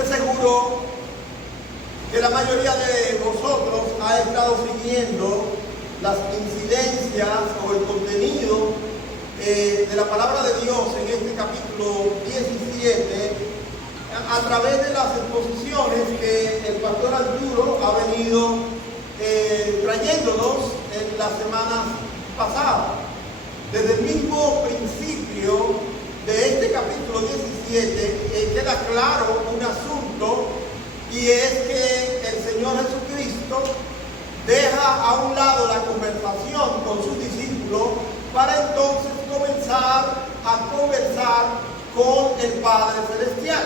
De seguro que la mayoría de vosotros ha estado siguiendo las incidencias o el contenido de la palabra de Dios en este capítulo 17 a través de las exposiciones que el pastor Arturo ha venido trayéndonos en las semanas pasadas. Desde el mismo principio de este capítulo 17 queda claro un asunto, y es que el Señor Jesucristo deja a un lado la conversación con sus discípulos para entonces comenzar a conversar con el Padre Celestial.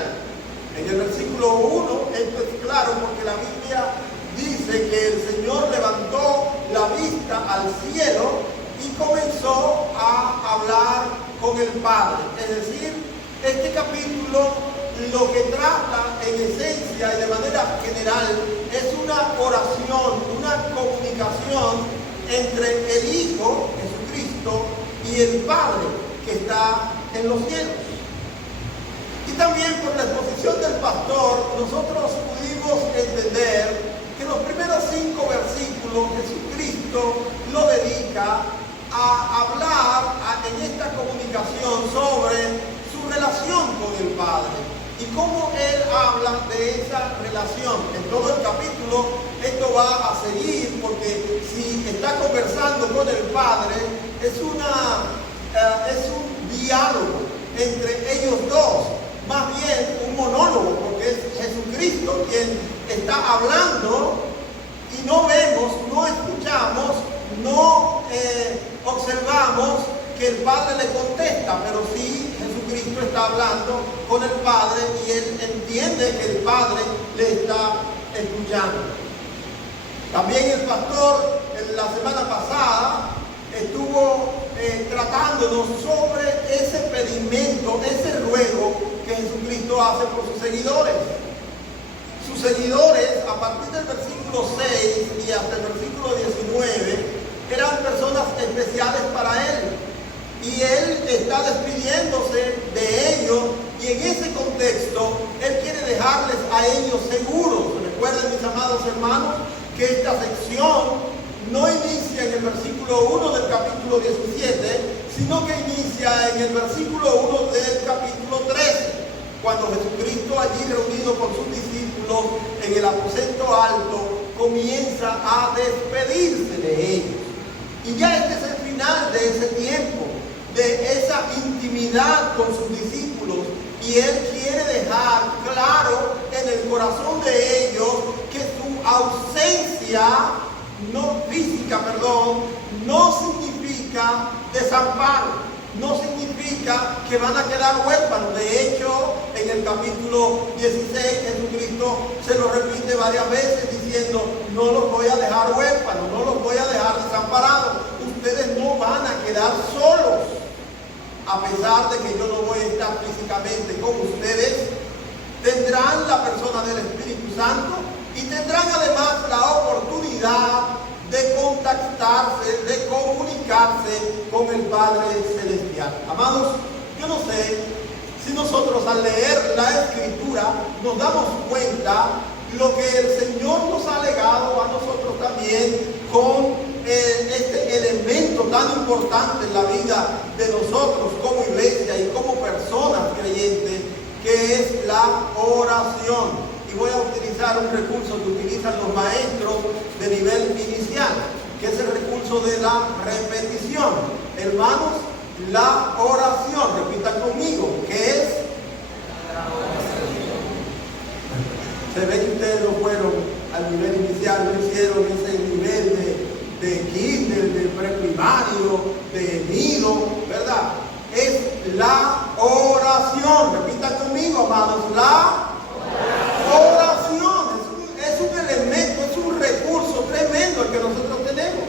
En el versículo 1 esto es claro porque la Biblia dice que el Señor levantó la vista al cielo y comenzó a hablar con el Padre. Es decir, este capítulo lo que trata en esencia y de manera general es una oración, una comunicación entre el Hijo, Jesucristo, y el Padre que está en los cielos. Y también por la exposición del pastor, nosotros pudimos entender que los primeros 5 versículos Jesucristo lo dedica a hablar en esta comunicación sobre su relación con el Padre y cómo él habla de esa relación. En todo el capítulo esto va a seguir, porque si está conversando con el Padre es un diálogo entre ellos dos, más bien un monólogo, porque es Jesucristo quien está hablando y no vemos, no escuchamos, no observamos que el Padre le contesta, pero sí Jesucristo está hablando con el Padre y él entiende que el Padre le está escuchando. También el pastor en la semana pasada estuvo tratándonos sobre ese pedimento, ese ruego que Jesucristo hace por sus seguidores. Sus seguidores, a partir del versículo 6 y hasta el versículo 19, eran personas especiales para él. Y él está despidiéndose de ellos, y en ese contexto él quiere dejarles a ellos seguros. Recuerden, mis amados hermanos, que esta sección no inicia en el versículo 1 del capítulo 17, sino que inicia en el versículo 1 del capítulo 13, cuando Jesucristo, allí reunido con sus discípulos en el aposento alto, comienza a despedirse de ellos. Y ya este es el final de ese tiempo, de esa intimidad con sus discípulos, y él quiere dejar claro en el corazón de ellos que su ausencia física, no significa desamparo, no significa que van a quedar huérfanos. De hecho, en el capítulo 16 Jesucristo se lo repite varias veces diciendo: no los voy a dejar huérfanos, no los voy a dejar desamparados, ustedes no van a quedar solos. A pesar de que yo no voy a estar físicamente con ustedes, tendrán la persona del Espíritu Santo y tendrán además la oportunidad de contactarse, de comunicarse con el Padre Celestial. Amados, yo no sé si nosotros al leer la Escritura nos damos cuenta lo que el Señor nos ha legado a nosotros también con este elemento tan importante en la vida de nosotros como iglesia y como personas creyentes, que es la oración. Y voy a utilizar un recurso que utilizan los maestros de nivel inicial, que es el recurso de la repetición. Hermanos, la oración, repitan conmigo, ¿qué es? Se ve que ustedes no fueron al nivel inicial, no hicieron ese nivel de kinder, de preprimario, de nido, ¿verdad? Es la oración. Repitan conmigo, amados, la oración. Es un elemento, es un recurso tremendo el que nosotros tenemos.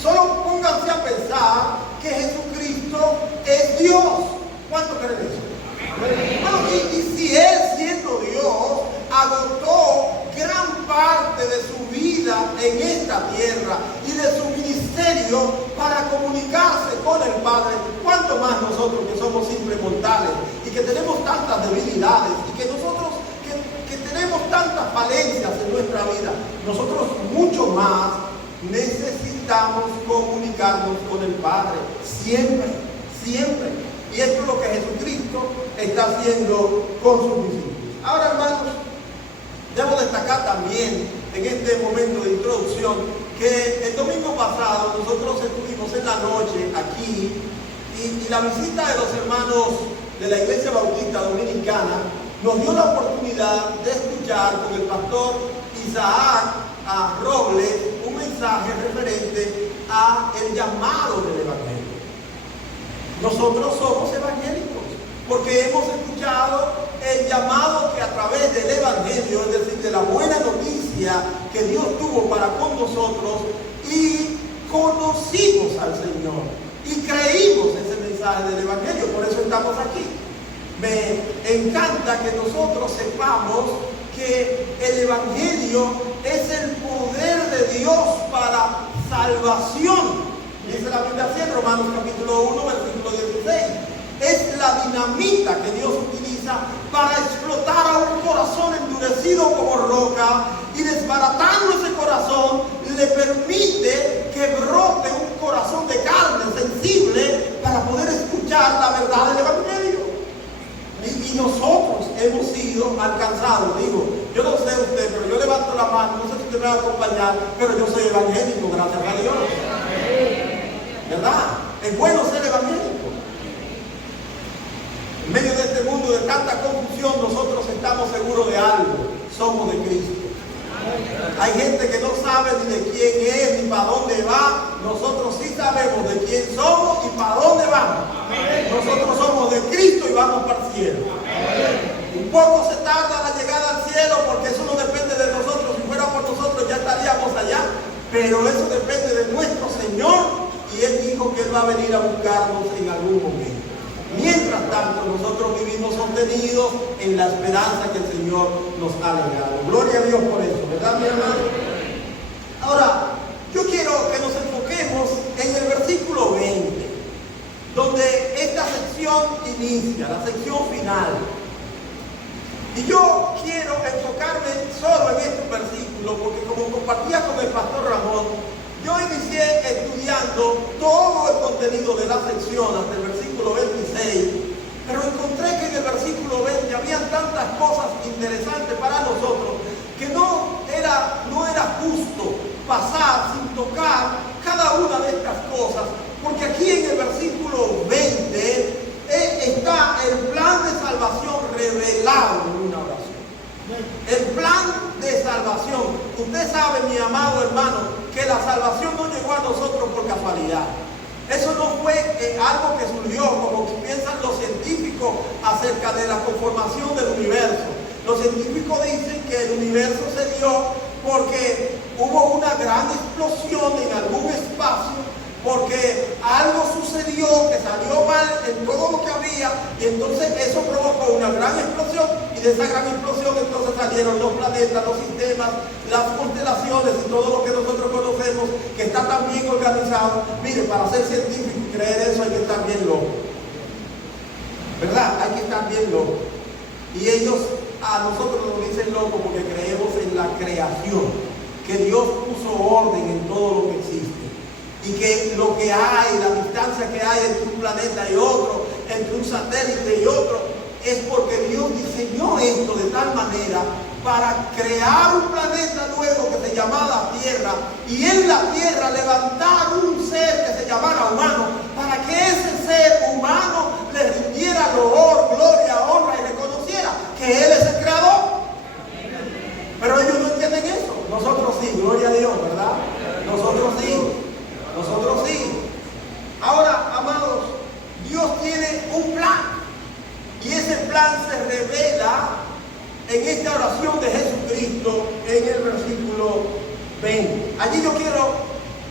Solo pónganse a pensar que Jesucristo es Dios. ¿Cuánto creen eso? Bueno, y si Él, siendo Dios, agotó gran parte de su vida en esta tierra y de su ministerio para comunicarse con el Padre, ¿cuánto más nosotros, que somos simples mortales y que tenemos tantas debilidades y que nosotros que tenemos tantas falencias en nuestra vida, nosotros mucho más necesitamos comunicarnos con el Padre. Siempre, siempre. Y esto es lo que Jesucristo está haciendo con sus discípulos. Ahora, hermanos, debo destacar también en este momento de introducción que el domingo pasado nosotros estuvimos en la noche aquí y la visita de los hermanos de la Iglesia Bautista Dominicana nos dio la oportunidad de escuchar con el pastor Isaac Robles un mensaje referente a el llamado del Evangelio. Nosotros somos evangélicos porque hemos escuchado el llamado que a través del Evangelio, es decir, de la buena noticia que Dios tuvo para con nosotros, y conocimos al Señor y creímos ese mensaje del Evangelio. Por eso estamos aquí. Me encanta que nosotros sepamos que el Evangelio es el poder de Dios para salvación. Dice la Biblia así en Romanos capítulo 1, versículo 16. Es la dinamita que Dios utiliza para explotar a un corazón endurecido como roca, y desbaratando ese corazón le permite que brote un corazón de carne sensible para poder escuchar la verdad del Evangelio. Y nosotros hemos sido alcanzados. Digo, yo no sé usted, pero yo levanto la mano, no sé si usted me va a acompañar, pero yo soy evangélico, gracias a Dios. ¿Verdad? Es bueno ser evangélico. En medio de este mundo de tanta confusión, nosotros estamos seguros de algo: somos de Cristo. Hay gente que no sabe ni de quién es ni para dónde va. Nosotros sí sabemos de quién somos y para dónde vamos. Nosotros somos de Cristo y vamos para el cielo. Un poco se tarda la llegada al cielo porque eso no depende de nosotros. Si fuera por nosotros ya estaríamos allá, pero eso depende de nuestro Señor, y Él dijo que Él va a venir a buscarnos en algún momento. Mientras tanto, nosotros vivimos sostenidos en la esperanza que el Señor nos ha legado. Gloria a Dios por eso, ¿verdad, mi hermano? Ahora, yo quiero que nos enfoquemos en el versículo 20, donde esta sección inicia, la sección final. Y yo quiero enfocarme solo en este versículo, porque como compartía con el pastor Ramón, yo inicié estudiando todo el contenido de la sección hasta el versículo 26, pero encontré que en el versículo 20 habían tantas cosas interesantes para nosotros que no era justo pasar sin tocar cada una de estas cosas, porque aquí en el versículo 20 está el plan de salvación revelado en una oración. El plan de salvación. Usted sabe, mi amado hermano, que la salvación no llegó a nosotros por casualidad. Eso no fue algo que surgió como piensan los científicos acerca de la conformación del universo. Los científicos dicen que el universo se dio porque hubo una gran explosión en algún espacio, porque algo sucedió que salió mal en todo lo que había, y entonces eso provocó una gran explosión, y de esa gran explosión entonces salieron los planetas, los sistemas, las constelaciones y todo lo que nosotros conocemos, que está tan bien organizado. Mire, para ser científico y creer eso hay que estar bien loco, ¿verdad? Hay que estar bien loco. Y ellos a nosotros nos dicen loco porque creemos en la creación, que Dios puso orden en todo lo que existe, y que lo que hay, la distancia que hay entre un planeta y otro, entre un satélite y otro, es porque Dios diseñó esto de tal manera para crear un planeta nuevo que se llamara Tierra, y en la Tierra levantar un ser que se llamara humano, para que ese ser humano le rindiera loor, gloria, honra y reconociera que Él es el creador. Pero ellos no entienden eso. Nosotros sí, gloria a Dios, ¿verdad? Nosotros sí. Nosotros sí. Ahora, amados, Dios tiene un plan, y ese plan se revela en esta oración de Jesucristo en el versículo 20. Allí yo quiero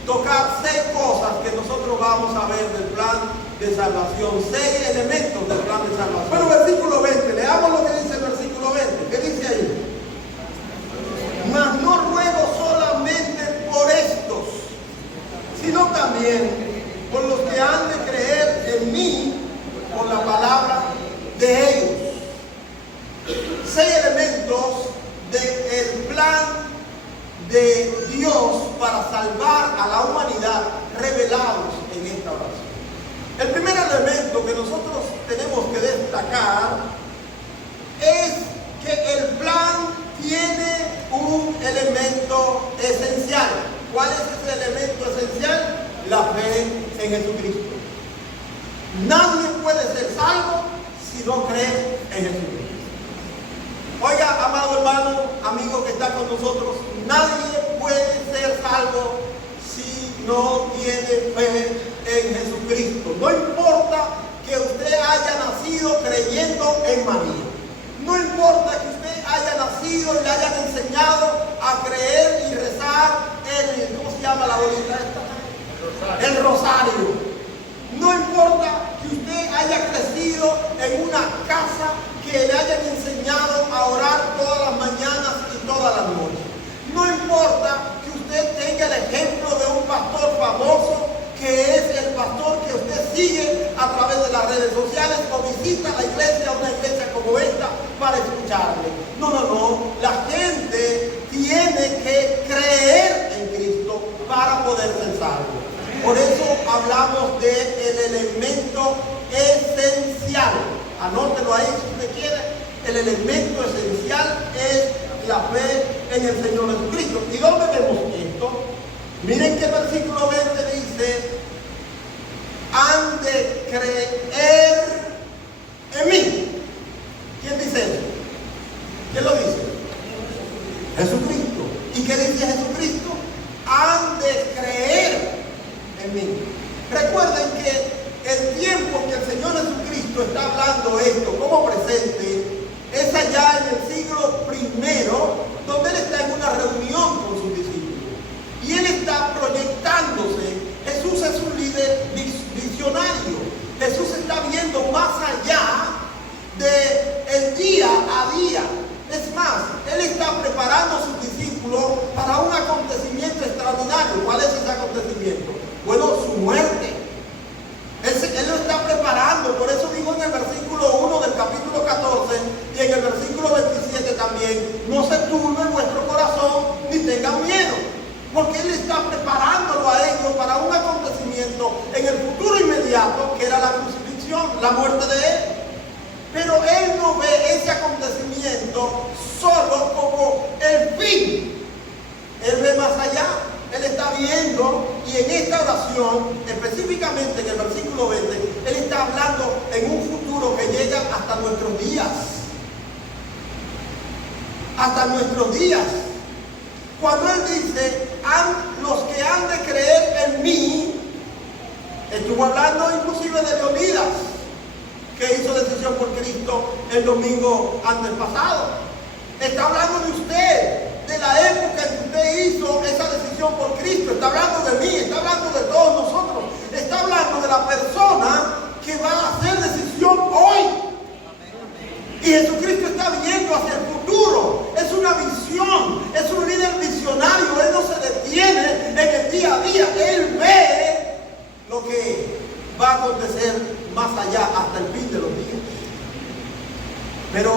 tocar 6 cosas que nosotros vamos a ver del plan de salvación, 6 elementos del plan de salvación. Bueno, versículo 20, leamos lo que dice el versículo 20. ¿Qué dice ahí? Mas no ruego solamente por estos, sino también por los que han de creer en mí por la palabra de ellos. 6 elementos de Dios para salvar a la humanidad revelados en esta oración. El primer elemento que nosotros tenemos que destacar es que el plan tiene un elemento esencial. ¿Cuál es ese elemento esencial? La fe en Jesucristo. Nadie puede ser salvo si no cree en Jesucristo. Oiga, amado hermano, amigo que está con nosotros, nadie puede ser salvo si no tiene fe en Jesucristo. No importa que usted haya nacido creyendo en María. No importa que usted haya nacido y le hayan enseñado a creer y rezar el, ¿cómo se llama la bolita esta? El rosario. No importa que usted haya crecido en una casa que le hayan enseñado a orar todas las mañanas y todas las noches. No importa que usted tenga el ejemplo de un pastor famoso que es el pastor que usted sigue a través de las redes sociales o visita la iglesia, una iglesia como esta, para escucharle. No, no, no. La gente tiene que creer en Cristo para poder ser salvo. Por eso hablamos del elemento esencial. Anótelo ahí si usted quiere. El elemento esencial es la fe en el Señor Jesucristo. ¿Y dónde vemos esto? Miren que el versículo 20 dice: han de creer en mí. ¿Quién dice eso? ¿Quién lo dice? Jesucristo. ¿Y qué dice Jesucristo? Han de creer en mí. Recuerden que el tiempo que el Señor Jesucristo está hablando esto como presente es allá en el siglo I, donde Él está en una reunión con sus discípulos. Y Él está proyectándose. Jesús es un líder visionario. Jesús está viendo más allá del día a día. Es más, Él está preparando a sus discípulos para un acontecimiento extraordinario. ¿Cuál es ese acontecimiento? Bueno, su muerte. Él lo está preparando. Por eso digo en el versículo 1 del capítulo 14 y en el versículo 27 también: no se turbe vuestro corazón ni tengan miedo. Porque Él está preparándolo a ellos para un acontecimiento en el futuro inmediato, que era la crucifixión, la muerte de Él. Pero Él no ve ese acontecimiento solo como el fin. Él ve más allá. Él está viendo, y en esta oración, específicamente en el versículo 20, Él está hablando en un futuro que llega hasta nuestros días. Hasta nuestros días. Cuando Él dice: los que han de creer en mí, estuvo hablando inclusive de Leonidas, que hizo decisión por Cristo el domingo antes pasado. Está hablando de usted, de la época en que usted hizo esa decisión por Cristo. Está hablando de mí, está hablando de todos nosotros. Está hablando de la persona que va a hacer decisión hoy. Y Jesucristo está viendo hacia el futuro. Es una visión, es un líder visionario. Él no se detiene en el día a día. Él ve lo que va a acontecer más allá, hasta el fin de los días. Pero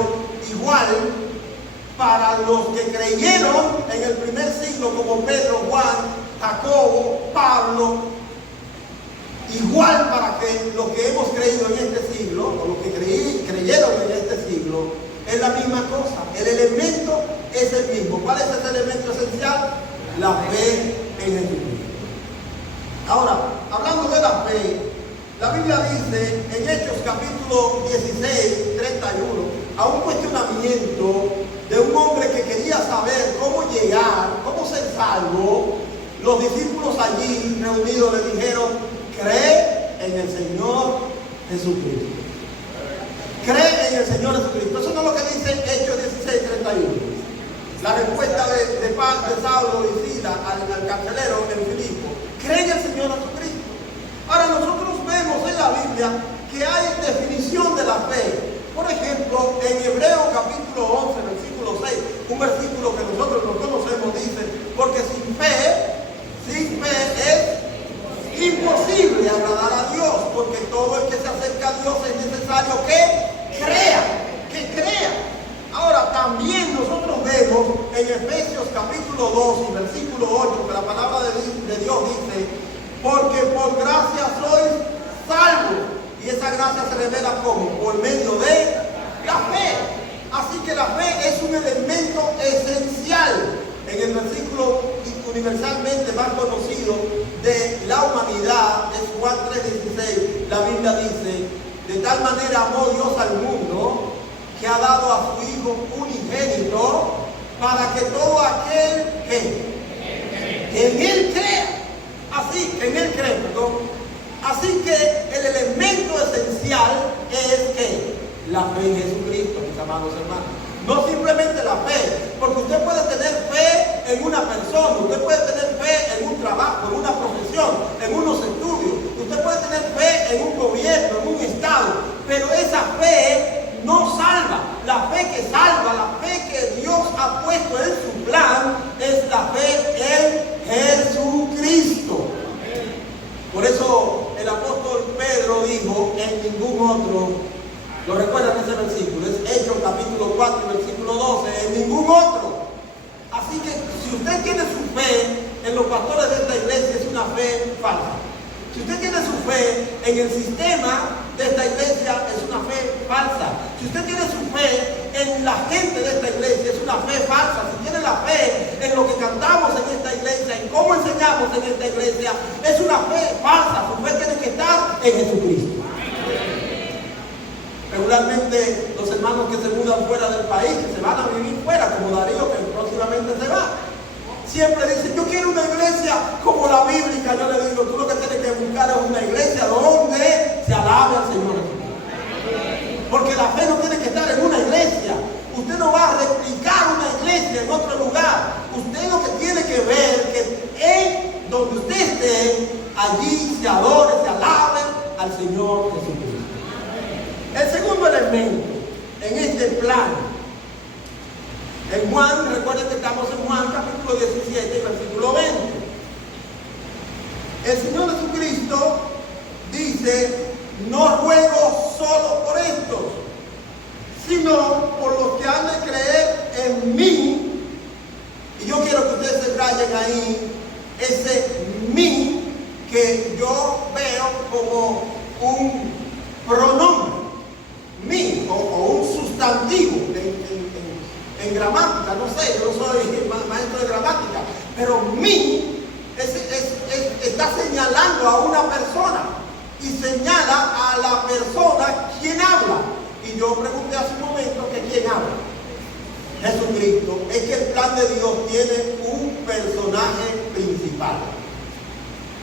igual, para los que creyeron en el primer siglo, como Pedro, Juan, Jacobo, Pablo, igual para que los que hemos creído en este siglo, o los que creyeron en este siglo, es la misma cosa. El elemento es el mismo. ¿Cuál es ese elemento esencial? La fe en Jesucristo. Ahora, hablando de la fe, la Biblia dice en Hechos capítulo 16, 31, a un cuestionamiento de un hombre que quería saber cómo llegar, cómo ser salvo, los discípulos allí reunidos le dijeron: cree en el Señor Jesucristo. Cree en el Señor Jesucristo. Eso no es lo que dice Hechos 16, 31. La respuesta de Saulo y Sila al carcelero en Filipo: cree en el Señor Jesucristo. Ahora, nosotros vemos en la Biblia que hay definición de la fe. Por ejemplo, en Hebreos capítulo 11, versículo 6, un versículo que nosotros no conocemos, dice: porque sin fe es imposible agradar a Dios, porque todo el que se acerca a Dios es necesario que crea. Ahora, también nosotros vemos en Efesios capítulo 2 y versículo 8, que la palabra de Dios dice, porque por gracia sois salvos. Y esa gracia se revela como por medio de la fe. Así que la fe es un elemento esencial en el versículo universalmente más conocido de la humanidad, es Juan 3:16. La Biblia dice, de tal manera amó Dios al mundo que ha dado a su Hijo unigénito para que todo aquel que en Él crea, así que el elemento esencial es que la fe en Jesucristo, mis amados hermanos. No simplemente la fe, porque usted puede tener fe en una persona, usted puede tener fe en un trabajo, en una profesión, en unos estudios, usted puede tener fe en un gobierno, en un estado, pero esa fe no salva. La fe que salva, la fe que Dios ha puesto en su plan, es la fe en Jesucristo. Por eso el apóstol Pedro dijo, en ningún otro. ¿Lo recuerdan ese versículo? Es Hechos capítulo 4, versículo 12. En ningún otro. Así que si usted tiene su fe en los pastores de esta iglesia, es una fe falsa. Si usted tiene su fe en el sistema de esta iglesia, es una fe falsa. Si usted tiene su fe en la gente de esta iglesia, es una fe falsa. Si tiene la fe en lo que cantamos en esta iglesia, en cómo enseñamos en esta iglesia, es una fe falsa. Su fe tiene que estar en Jesucristo. Regularmente los hermanos que se mudan fuera del país, que se van a vivir fuera, como Darío, que próximamente se va, siempre dicen, yo quiero una iglesia como la bíblica. Yo le digo, tú lo que tienes que buscar es una iglesia donde se alabe al Señor. Porque la fe no tiene que estar en una iglesia. Usted no va a replicar una iglesia en otro lugar. Usted lo que tiene que ver que en donde usted esté, allí se adore, se alabe al Señor Jesucristo. El segundo elemento en este plan, en Juan, recuerden que estamos en Juan capítulo 17, versículo 20. El Señor Jesucristo dice, no ruego solo por estos, sino por los que han de creer en mí. Y yo quiero que ustedes se rayen ahí, ese mí que yo veo como un pronombre. Mí, o un sustantivo en gramática, no sé, yo no soy maestro de gramática, pero mí está señalando a una persona y señala a la persona quien habla. Y yo pregunté hace un momento que quién habla. Jesucristo. Es que el plan de Dios tiene un personaje principal.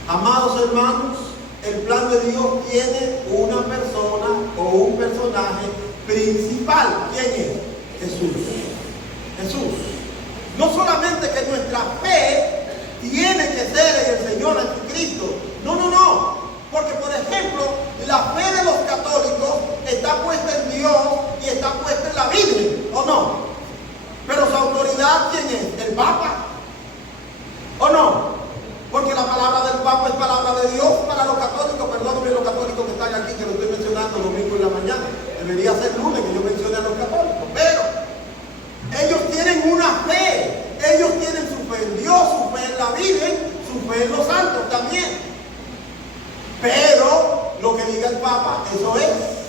Amados hermanos, el plan de Dios tiene una persona o un personaje principal. ¿Quién es? Jesús. Jesús. No solamente que nuestra fe tiene que ser en el Señor Jesucristo. No. Porque, por ejemplo, la fe de los católicos está puesta en Dios y está puesta en la Virgen, ¿o no? Pero su autoridad, ¿quién es? ¿El Papa? ¿O no? Porque la palabra del Papa es palabra de Dios para los católicos. Perdónenme los católicos que están aquí, que lo estoy mencionando domingo en la mañana. Debería ser lunes que yo mencione a los católicos. Pero ellos tienen una fe. Ellos tienen su fe en Dios, su fe en la Virgen, su fe en los santos también. Pero lo que diga el Papa, eso es.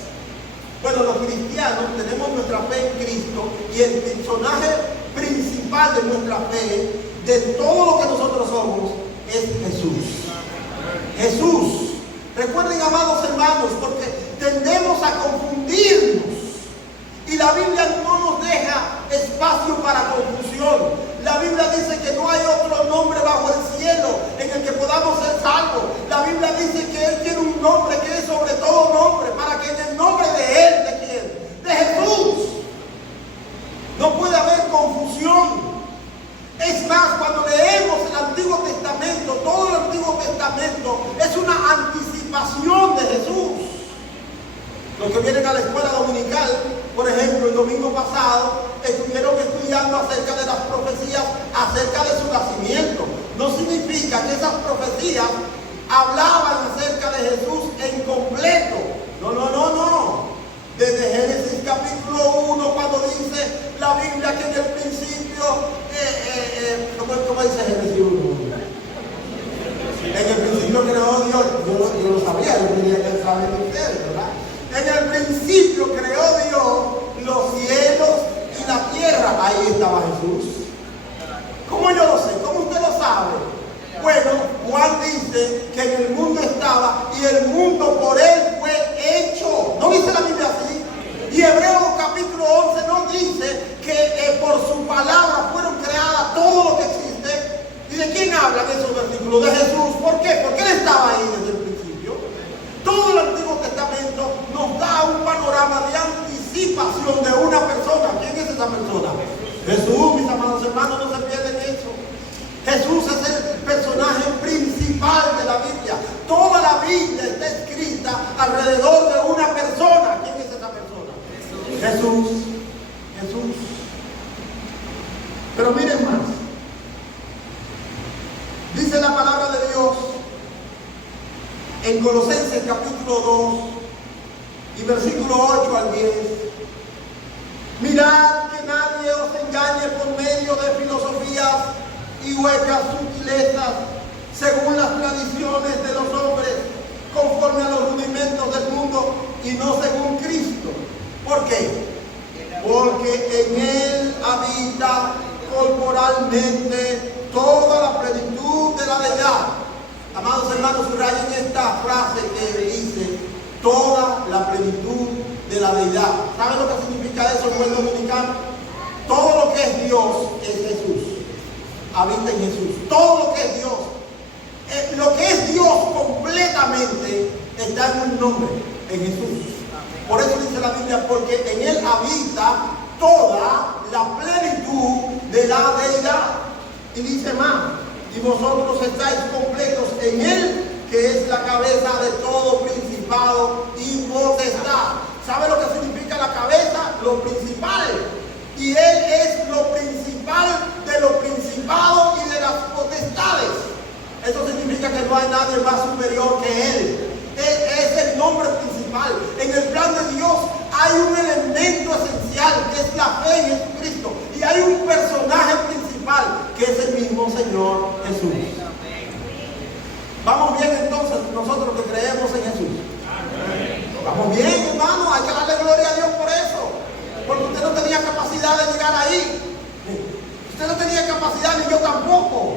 Bueno, los cristianos tenemos nuestra fe en Cristo y el personaje principal de nuestra fe, de todo lo que nosotros somos, es Jesús. Jesús. Recuerden, amados hermanos, porque tendemos a confundirnos. Y la Biblia no nos deja espacio para confusión. La Biblia dice que no hay otro nombre bajo el cielo en el que podamos ser salvos. La Biblia dice que Él tiene un nombre que es sobre todo nombre, para que en el nombre de Él, ¿de quién? De Jesús. No puede haber confusión. Es más, cuando leemos el Antiguo Testamento, todo el Antiguo Testamento es una anticipación de Jesús. Los que vienen a la escuela dominical, por ejemplo, el domingo pasado, estuvieron estudiando acerca de las profecías, acerca de su nacimiento. No significa que esas profecías hablaban acerca de Jesús en completo. No. Desde Génesis capítulo 1, cuando dice la Biblia que en el principio Él tenía que saber de ustedes, ¿verdad? En el principio creó Dios los cielos y la tierra. Ahí estaba Jesús. ¿Cómo yo lo sé? ¿Cómo usted lo sabe? Bueno, Juan dice que en el mundo estaba y el mundo por él fue hecho. ¿No dice la Biblia así? Y Hebreos capítulo 11 nos dice que por su palabra fueron creadas todo lo que existe. ¿Y de quién hablan esos versículos? De Jesús. ¿Por qué? Porque él estaba ahí desde el principio. Todo el Antiguo Testamento nos da un panorama de anticipación de una persona. ¿Quién es esa persona? Jesús, mis amados hermanos, no se pierden eso. Jesús es el personaje principal de la Biblia. Toda la Biblia está escrita alrededor de una persona. ¿Quién es esa persona? Jesús. Jesús. Pero miren más. Dice la palabra de Dios en Colosenses capítulo 2 y versículo 8 al 10. Mirad que nadie os engañe por medio de filosofías y huecas sutilezas, según las tradiciones de los hombres, conforme a los rudimentos del mundo y no según Cristo. ¿Por qué? Porque en Él habita corporalmente toda la plenitud de la deidad. Amados hermanos, subrayen esta frase que dice toda la plenitud de la deidad. ¿Saben lo que significa eso en buen dominicano? Todo lo que es Dios es Jesús. Habita en Jesús. Todo lo que es Dios. Lo que es Dios completamente está en un nombre, en Jesús. Por eso dice la Biblia, porque en Él habita toda la plenitud de la deidad. Y dice más, y vosotros estáis completos en Él, que es la cabeza de todo principado y potestad. ¿Sabe lo que significa la cabeza? Lo principal. Y Él es lo principal de los principados y de las potestades. Eso significa que no hay nadie más superior que Él. Él es el nombre principal. En el plan de Dios hay un elemento esencial que es la fe en Jesucristo. Y hay un personaje principal que es el mismo Señor Jesús. ¿Vamos bien entonces nosotros que creemos en Jesús? Vamos bien, hermano, hay que darle gloria a Dios por eso. Porque usted no tenía capacidad de llegar ahí. Usted no tenía capacidad, ni yo tampoco.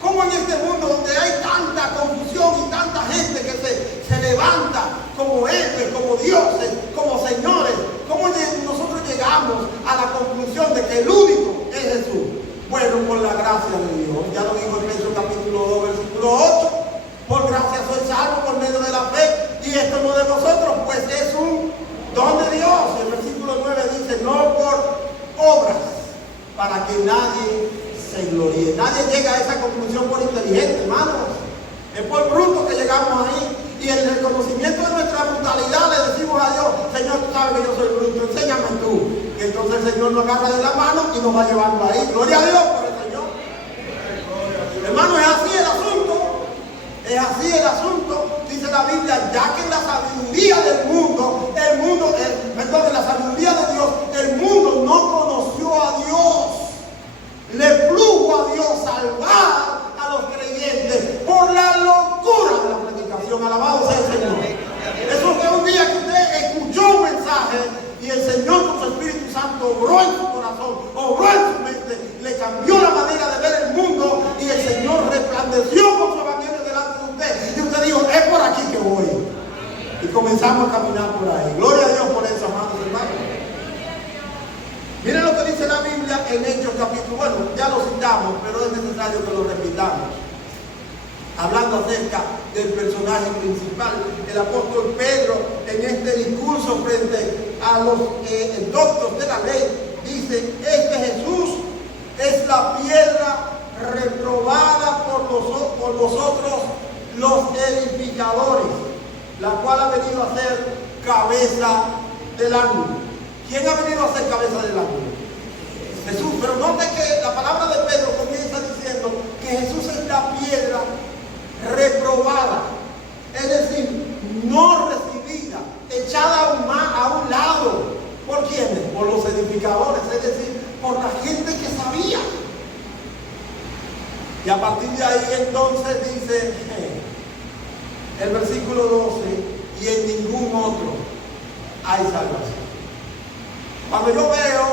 ¿Cómo en este mundo donde hay tanta confusión y tanta gente que se levanta como héroes, como dioses, como señores, cómo nosotros llegamos a la conclusión de que el único es Jesús? Bueno, por la gracia de Dios. Ya lo dijo Efesios capítulo 2, versículo 8. Por gracia soy salvo por medio de la fe. Y esto no de vosotros, pues es un don de Dios. El versículo 9 dice, no por obras, para que nadie se gloríe. Nadie llega a esa conclusión por inteligente, hermanos. Es por bruto que llegamos ahí. Y en el reconocimiento de nuestra brutalidad le decimos a Dios, Señor, tú sabes que yo soy bruto, enséñame tú. Y entonces el Señor nos agarra de la mano y nos va llevando ahí. Gloria a Dios por el Señor. Hermano, es así el asunto. Es así el asunto. Dice la Biblia, ya que en la sabiduría del mundo, en la sabiduría de Dios, el mundo no conoció a Dios. Le plugo a Dios salvar a los creyentes por la locura de la predicación. Alabado sea el Señor. Eso fue un día que usted escuchó un mensaje y el Señor con su Espíritu Santo obró en su corazón, obró en su mente, le cambió la manera de ver el mundo y el Señor resplandeció con su evangelio delante de usted. Y usted dijo, es por aquí que voy. Y comenzamos a caminar por ahí. Gloria a Dios por eso, amados hermanos. Miren lo que dice la Biblia en Hechos capítulo, bueno, ya lo citamos, pero es necesario que lo repitamos. Hablando acerca del personaje principal, el apóstol Pedro, en este discurso frente a los doctos de la ley, dice, este Jesús es la piedra reprobada por vosotros los edificadores, la cual ha venido a ser cabeza del ángulo. ¿Quién ha venido a ser cabeza del ángulo? Jesús. Pero note que la palabra de Pedro comienza diciendo que Jesús es la piedra reprobada, es decir, no recibida, echada a un lado. ¿Por quiénes? Por los edificadores, es decir, por la gente que sabía. Y a partir de ahí entonces dice el versículo 12, y en ningún otro hay salvación. Cuando yo veo,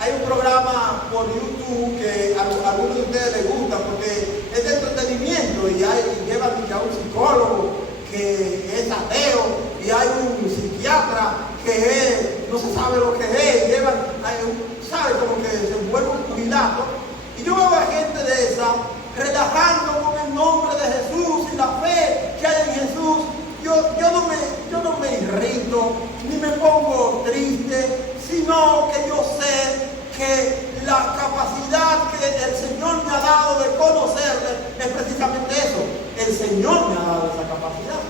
hay un programa por YouTube que a algunos de ustedes les gusta porque es de entretenimiento y llevan a un psicólogo que es ateo y hay un psiquiatra que no se sabe lo que es, sabe como que se vuelve un pugilato. Y yo veo a gente de esa relajando con el nombre de Jesús y la fe que hay en Jesús. Yo no me irrito ni me pongo triste, sino que yo sé que la capacidad que el Señor me ha dado de conocerle es precisamente eso. El Señor me ha dado esa capacidad.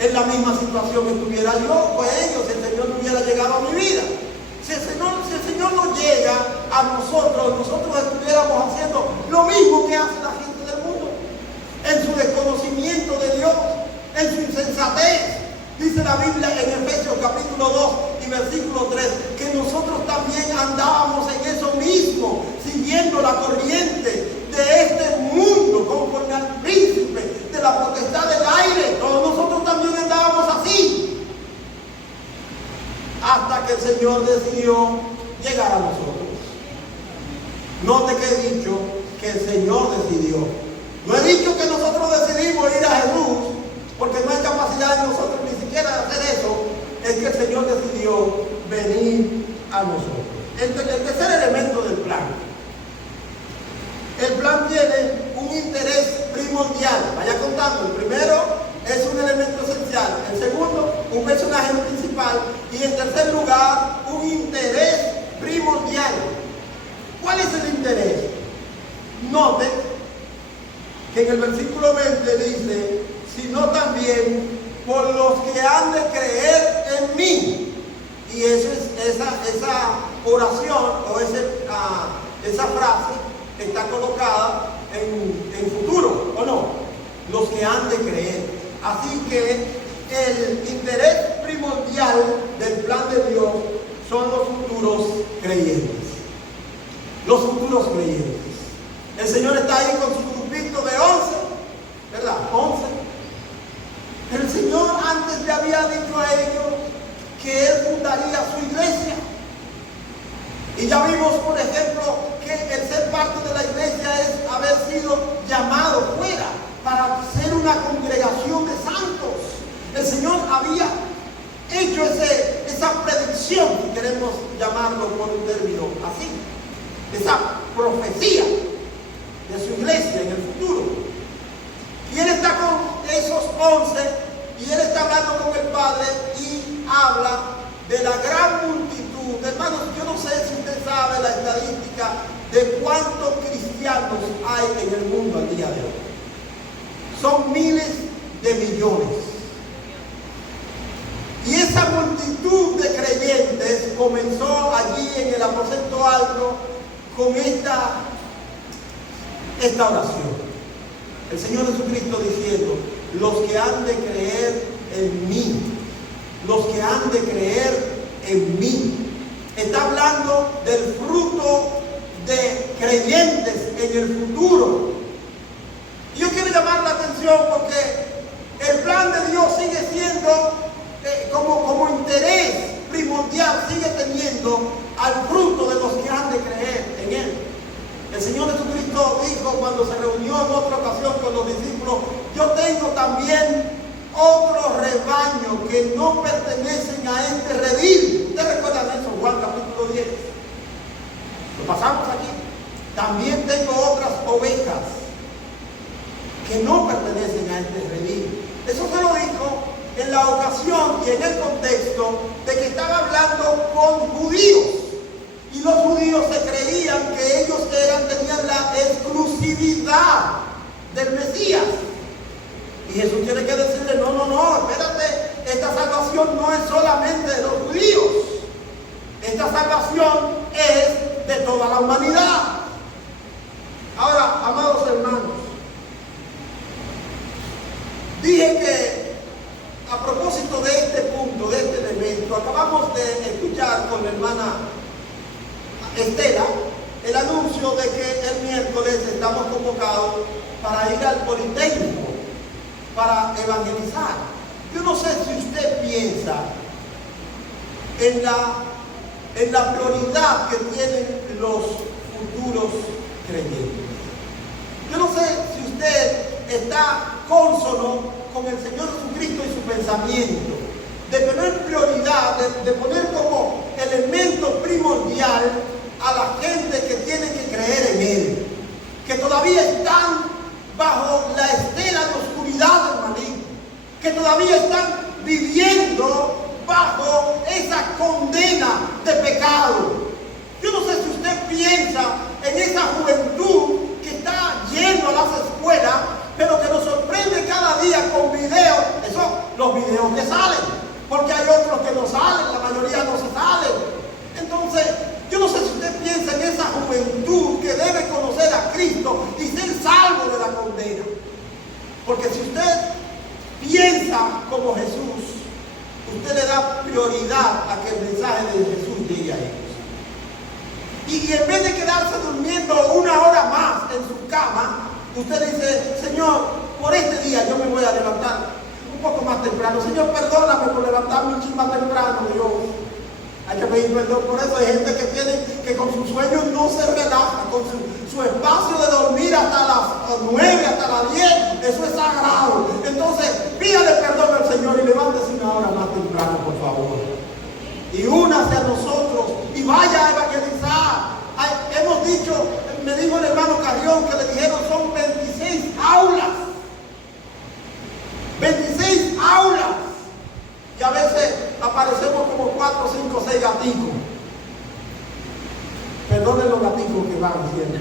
En la misma situación que estuviera yo o ellos, si el Señor no hubiera llegado a mi vida. Si el Señor no llega a nosotros estuviéramos haciendo lo mismo que hace la gente del mundo, en su desconocimiento de Dios, en su insensatez. Dice la Biblia en Efesios capítulo 2 y versículo 3, que nosotros también andábamos en eso mismo, siguiendo la corriente de este mundo, conforme al príncipe de la potestad del aire. Todos nosotros también andábamos así. Hasta que el Señor decidió llegar a nosotros. Note que he dicho que el Señor decidió. No he dicho que nosotros decidimos ir a Jesús, porque no hay capacidad en nosotros ni siquiera de hacer eso. Es que el Señor decidió venir a nosotros. El tercer elemento del plan. El plan tiene un interés primordial. Vaya contando. El primero es un elemento esencial. El segundo, un personaje principal. Y en tercer lugar, un interés primordial. ¿Cuál es el interés? Note que en el versículo 20 dice, sino también por los que han de creer en mí. Y eso es esa oración o esa frase está colocada en futuro, ¿o no? Los que han de creer. Así que el interés primordial del plan de Dios son los futuros creyentes. Los futuros creyentes. El Señor está ahí con su grupito de 11, ¿verdad? 11. Pero el Señor antes le había dicho a ellos que Él fundaría su iglesia. Y ya vimos, por ejemplo, que el ser parte de la iglesia es haber sido llamado fuera para ser una congregación de santos. El Señor había hecho esa predicción, si queremos llamarlo por un término así, esa profecía de su iglesia en el futuro. Y Él está con esos 11 y Él está hablando con el Padre y habla de la gran multitud. Hermanos, yo no sé si usted sabe la estadística de cuántos cristianos hay en el mundo al día de hoy. Son miles de millones. Y esa multitud de creyentes comenzó allí en el aposento alto con esta oración. El Señor Jesucristo diciendo, los que han de creer en mí, los que han de creer en mí. Está hablando del fruto de creyentes en el futuro. Y yo quiero llamar la atención porque el plan de Dios sigue siendo como interés primordial, sigue teniendo al fruto de los que han de creer en Él. El Señor Jesucristo dijo cuando se reunió en otra ocasión con los discípulos, yo tengo también otro rebaño que no pertenecen a este redil. ¿Ustedes recuerdan eso? Juan capítulo 10. Lo pasamos aquí. También tengo otras ovejas que no pertenecen a este redil. Eso se lo dijo en la ocasión y en el contexto de que estaba hablando con judíos. Y los judíos se creían que ellos tenían la exclusividad del Mesías. Y Jesús tiene que decirle, no, espérate, esta salvación no es solamente de los judíos. Esta salvación es de toda la humanidad. Ahora, amados hermanos, dije que a propósito de este punto, de este elemento, acabamos de escuchar con la hermana Estela el anuncio de que el miércoles estamos convocados para ir al Politécnico, para evangelizar. Yo no sé si usted piensa en la prioridad que tienen los futuros creyentes. Yo no sé si usted está cónsono con el Señor Jesucristo y su pensamiento de poner prioridad, de poner como elemento primordial a la gente que tiene que creer en Él, que todavía están bajo la estela de oscuridad del maligno, que todavía están viviendo bajo esa condena de pecado. Yo no sé si usted piensa en esa juventud que está yendo a las escuelas, pero que nos sorprende cada día con videos, los videos que salen, porque hay otros que no salen, la mayoría no se salen. Entonces, yo no sé si usted piensa en esa juventud que debe conocer a Cristo y ser salvo de la condena. Porque si usted piensa como Jesús, usted le da prioridad a que el mensaje de Jesús llegue a ellos. Y en vez de quedarse durmiendo una hora más en su cama, usted dice: Señor, por este día yo me voy a levantar un poco más temprano. Señor, perdóname por levantarme un chin más temprano. Dios, hay que pedir perdón por eso. Hay gente que con sus sueños no se relaja, con su espacio de dormir hasta las 9, hasta las 10, eso es sagrado. Entonces, pídale perdón al Señor y levántese una hora más temprano, por favor. Y únase a nosotros y vaya a evangelizar. Hemos dicho, me dijo el hermano Carrión que le dijeron son 26 aulas. 26 aulas. Y a veces aparecemos como 4, 5, 6 gaticos. Perdonen los gaticos que van siempre.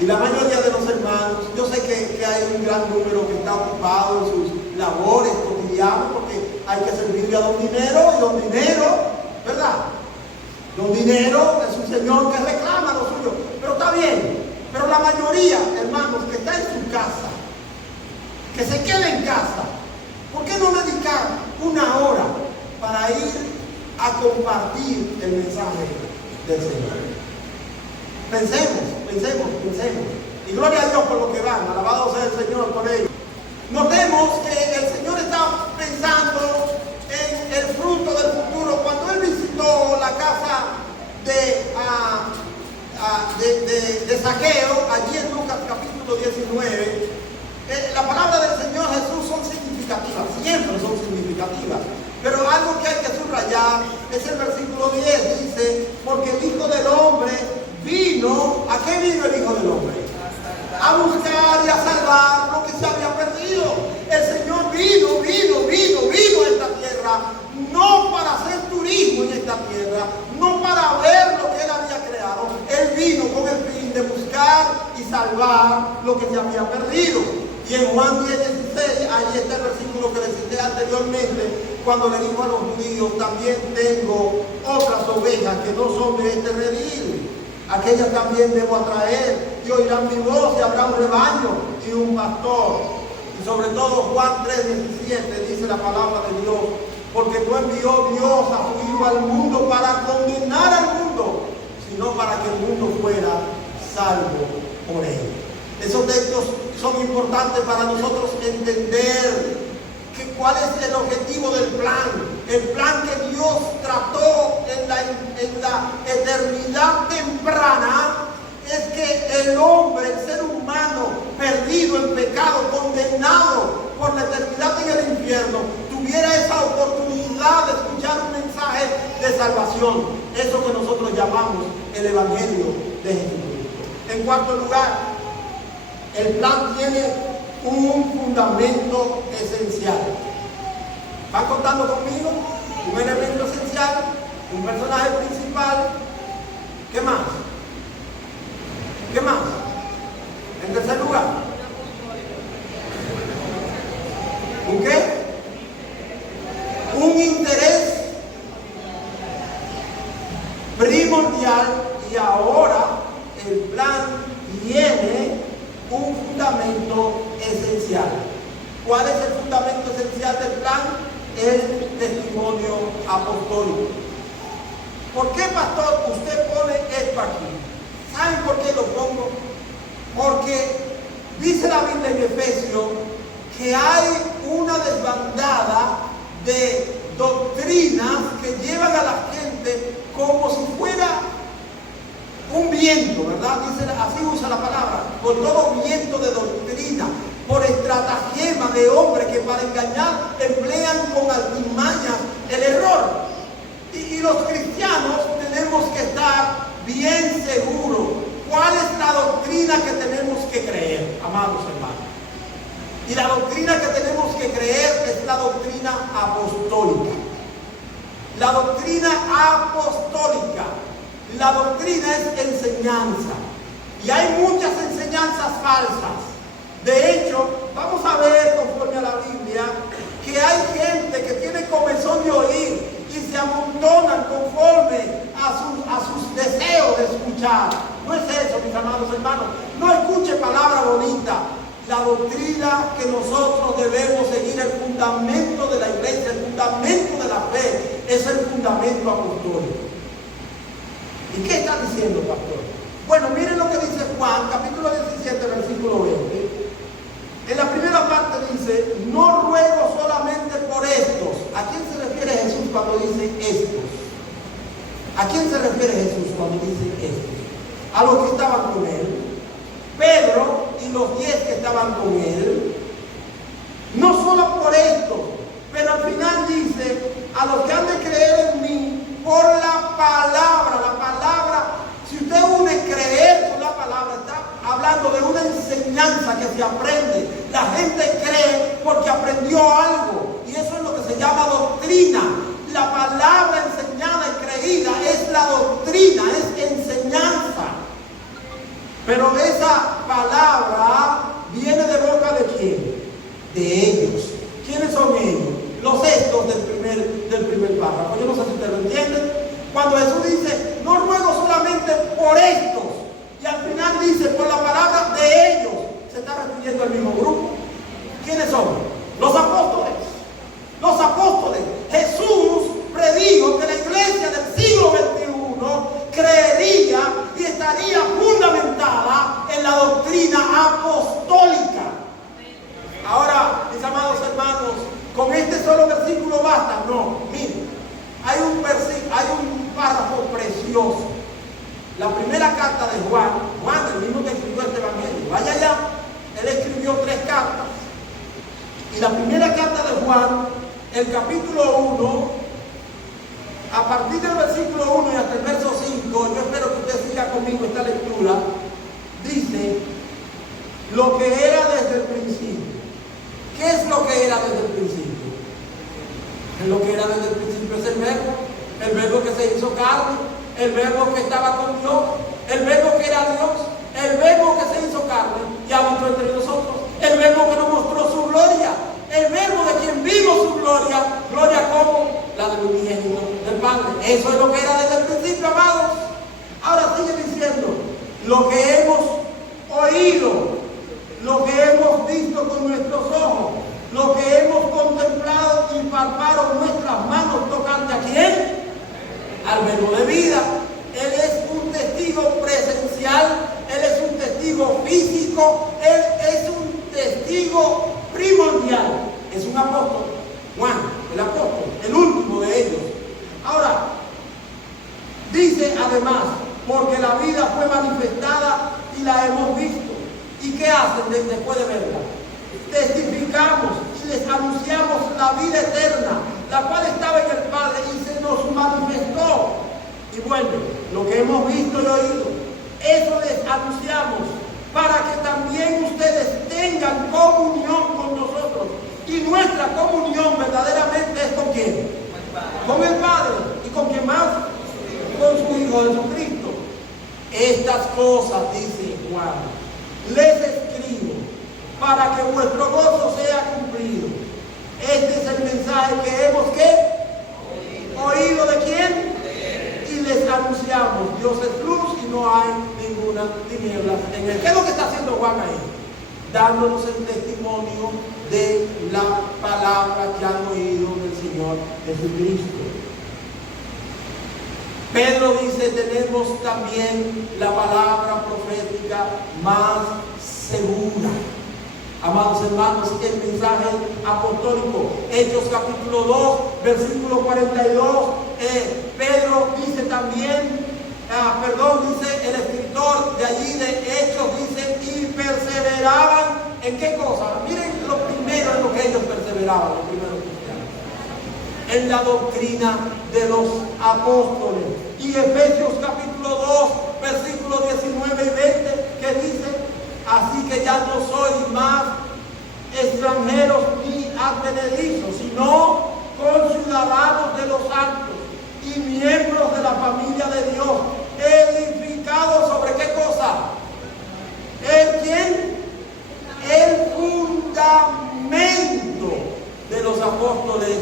Y la mayoría de los hermanos, yo sé que hay un gran número que está ocupado en sus labores cotidianas, porque hay que servirle a don Dinero, y don Dinero, ¿verdad? Don Dinero es un señor que reclama lo suyo, pero está bien. Pero la mayoría, hermanos, que está en su casa, que se queda en casa, ¿por qué no dedicar una hora para ir a compartir el mensaje del Señor? Pensemos. Y gloria a Dios por lo que van. Alabado sea el Señor por ello. Notemos que el Señor está pensando en el fruto del futuro. Cuando Él visitó la casa de Zaqueo, allí en Lucas capítulo 19, la palabra del Señor Jesús son significativas, siempre son significativas. Pero algo que hay que subrayar es el versículo 10, dice: porque el Hijo del Hombre vino. ¿A qué vino el Hijo del Hombre? A buscar y a salvar lo que se había perdido. El Señor vino a esta tierra, no para hacer turismo en esta tierra, no para ver lo que Él había creado. Él vino con el fin de buscar y salvar lo que se había perdido. Y en Juan 10:16, ahí está el versículo que les cité anteriormente, cuando le dijo a los judíos: también tengo otras ovejas que no son de este redil. Aquellas también debo atraer, y oirán mi voz, y habrá un rebaño y un pastor. Y sobre todo Juan 3:17 dice la palabra de Dios: porque no envió Dios a su Hijo al mundo para condenar al mundo, sino para que el mundo fuera salvo por él. Esos textos son importantes para nosotros entender cuál es el objetivo del plan. El plan que Dios trató en la eternidad temprana es que el hombre, el ser humano perdido en pecado, condenado por la eternidad en el infierno, tuviera esa oportunidad de escuchar un mensaje de salvación. Eso que nosotros llamamos el Evangelio de Jesucristo. En cuarto lugar, el plan tiene un fundamento esencial. ¿Van contando conmigo? Un elemento esencial, un personaje principal. ¿Qué más? ¿Qué más? En tercer lugar, ¿un qué? Un interés primordial. Y ahora el plan tiene un fundamento esencial. ¿Cuál es el fundamento esencial del plan? El testimonio apostólico. ¿Por qué, pastor, usted pone esto aquí? ¿Saben por qué lo pongo? Porque dice la Biblia en Efesios que hay una desbandada de doctrinas que llevan a la gente como si fuera un viento, ¿verdad? Dice, así usa la palabra, por todo viento de doctrina, por estratagema de hombres que para engañar emplean con artimañas el error. Y los cristianos tenemos que estar bien seguros cuál es la doctrina que tenemos que creer, amados hermanos. Y la doctrina que tenemos que creer es la doctrina apostólica. La doctrina apostólica. La doctrina es enseñanza. Y hay muchas enseñanzas falsas. De hecho, vamos a ver conforme a la Biblia que hay gente que tiene comezón de oír y se amontonan conforme a sus deseos de escuchar. No es eso, mis amados hermanos. No escuche palabra bonita. La doctrina que nosotros debemos seguir, el fundamento de la iglesia, el fundamento de la fe, es el fundamento apostólico. ¿Y qué está diciendo, pastor? Bueno, miren lo que dice Juan, capítulo 17, versículo 20. En la primera parte dice, no ruego solamente por estos. ¿A quién se refiere Jesús cuando dice estos? ¿A quién se refiere Jesús cuando dice estos? A los que estaban con él. Pedro y los 10 que estaban con él. No solo por estos, pero al final dice, a los que han de creer en mí por la palabra. La palabra, si usted une creer con la palabra, está hablando de una enseñanza que se aprende. La gente cree porque aprendió algo, y eso es lo que se llama doctrina. La palabra enseñada y creída es la doctrina, es enseñanza. Pero esa palabra viene de boca de ¿quién? De ellos. ¿Quiénes son ellos? Los estos del primer párrafo. Yo no sé si ustedes lo entienden. Cuando Jesús dice, no ruego solamente por estos, y al final dice, por la palabra de ellos, se está refiriendo al mismo grupo. ¿Quiénes son? Los apóstoles. Los apóstoles. Jesús predijo que la iglesia del siglo XXI creería y estaría fundamentada en la doctrina apostólica. Ahora, mis amados hermanos, con este solo versículo basta. No, miren, hay un párrafo precioso. La primera carta de Juan, el mismo que escribió este evangelio, vaya allá, él escribió 3 cartas. Y la primera carta de Juan, el capítulo 1, a partir del versículo 1 y hasta el verso 5, yo espero que usted siga conmigo esta lectura, dice lo que era desde el principio. ¿Qué es lo que era desde el principio? Lo que era desde el principio es el verbo que se hizo carne, el verbo que estaba con Dios, el verbo que era Dios, el verbo que se hizo carne y habitó entre nosotros, el verbo que nos mostró su gloria, el verbo de quien vimos su gloria, gloria como la del unigénito del Padre. Eso es lo que era desde el principio, amados. Ahora sigue diciendo, lo que hemos oído, lo que hemos visto con nuestros ojos, lo que hemos contemplado y palparon nuestras manos tocante a quién? Al verbo de vida. Él es un testigo presencial, él es un testigo físico, él es un testigo primordial. Es un apóstol, Juan, el apóstol, el último de ellos. Ahora, dice además, porque la vida fue manifestada y la hemos visto. ¿Y qué hacen después de verla? Testificamos y les anunciamos la vida eterna, la cual estaba en el Padre y se nos manifestó. Y bueno, lo que hemos visto y oído, eso les anunciamos para que también ustedes tengan comunión con nosotros. Y nuestra comunión verdaderamente es ¿con quién? Con el Padre. ¿Y con quién más? Con su Hijo Jesucristo. Estas cosas, dice Juan, les escribo para que vuestro gozo sea cumplido. Este es el mensaje que hemos oído de quién, y les anunciamos. Dios es luz y no hay ninguna tiniebla en él. ¿Qué es lo que está haciendo Juan ahí? Dándonos el testimonio de la palabra que han oído del Señor Jesucristo. Pedro dice, tenemos también la palabra profética más segura. Amados hermanos, el mensaje apostólico. Hechos capítulo 2, versículo 42. Pedro dice también, dice el escritor de allí de Hechos, dice, y perseveraban en qué cosa. Miren lo primero en lo que ellos perseveraban, los primeros cristianos, en la doctrina de los apóstoles. Y Efesios capítulo 2, versículos 19 y 20, que dice, así que ya no sois más extranjeros ni advenedizos, sino conciudadanos de los santos y miembros de la familia de Dios, edificados sobre qué cosa. ¿El quién? El fundamento de los apóstoles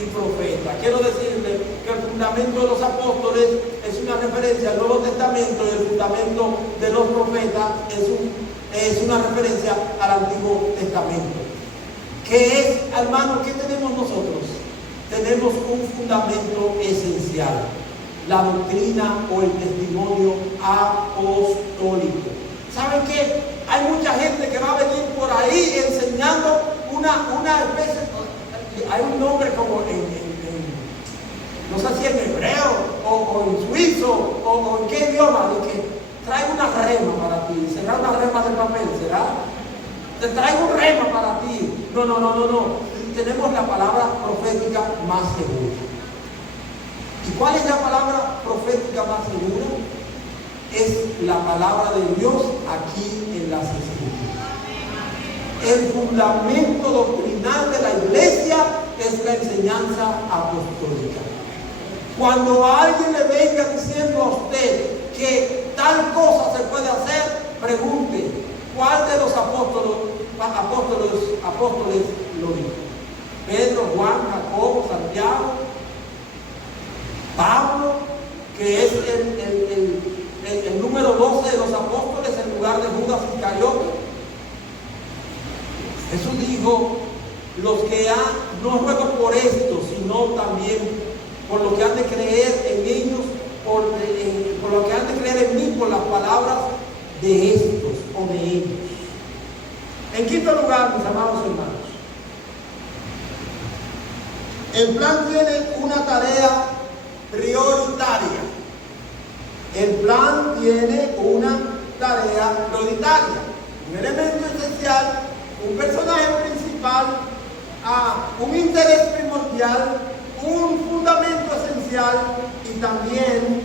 y profetas. Quiero decirle que el fundamento de los apóstoles es una referencia al Nuevo Testamento y el fundamento de los profetas es una referencia al Antiguo Testamento. ¿Qué es, hermano? ¿Qué tenemos nosotros? Tenemos un fundamento esencial, la doctrina o el testimonio apostólico. ¿Saben qué? Hay mucha gente que va a venir por ahí enseñando una especie, hay un nombre como no sé si en hebreo o en suizo o en qué idioma, de que trae una rema para ti. ¿Será una rema de papel? ¿Será? Te traigo un rema para ti. No. Tenemos la palabra profética más segura. ¿Y cuál es la palabra profética más segura? Es la palabra de Dios aquí en las Escrituras. El fundamento doctrinal de la iglesia es la enseñanza apostólica. Cuando alguien le venga diciendo a usted que tal cosa se puede hacer, pregunte, ¿cuál de los apóstoles lo dijo? Pedro, Juan, Jacobo, Santiago, Pablo, que es el número 12 de los apóstoles en lugar de Judas Iscariote. Jesús dijo, no ruego por esto, sino también por lo que han de creer en ellos, por lo que han de creer en mí, por las palabras de estos o de ellos. En quinto lugar, mis amados hermanos, el plan tiene una tarea prioritaria. El plan tiene una tarea prioritaria. Un elemento esencial, un personaje principal, un interés primordial, un fundamento esencial y también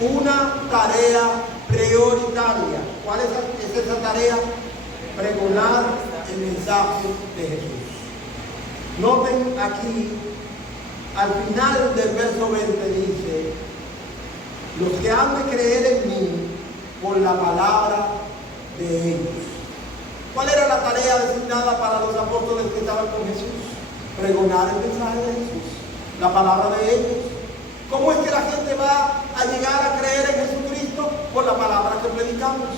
una tarea prioritaria. ¿Cuál es esa tarea? Pregonar el mensaje de Jesús. Noten aquí, al final del verso 20 dice, los que han de creer en mí por la palabra de ellos. ¿Cuál era la tarea designada para los apóstoles que estaban con Jesús? Pregonar el mensaje de Jesús, la palabra de ellos. ¿Cómo es que la gente va a llegar a creer en Jesucristo? Por la palabra que predicamos.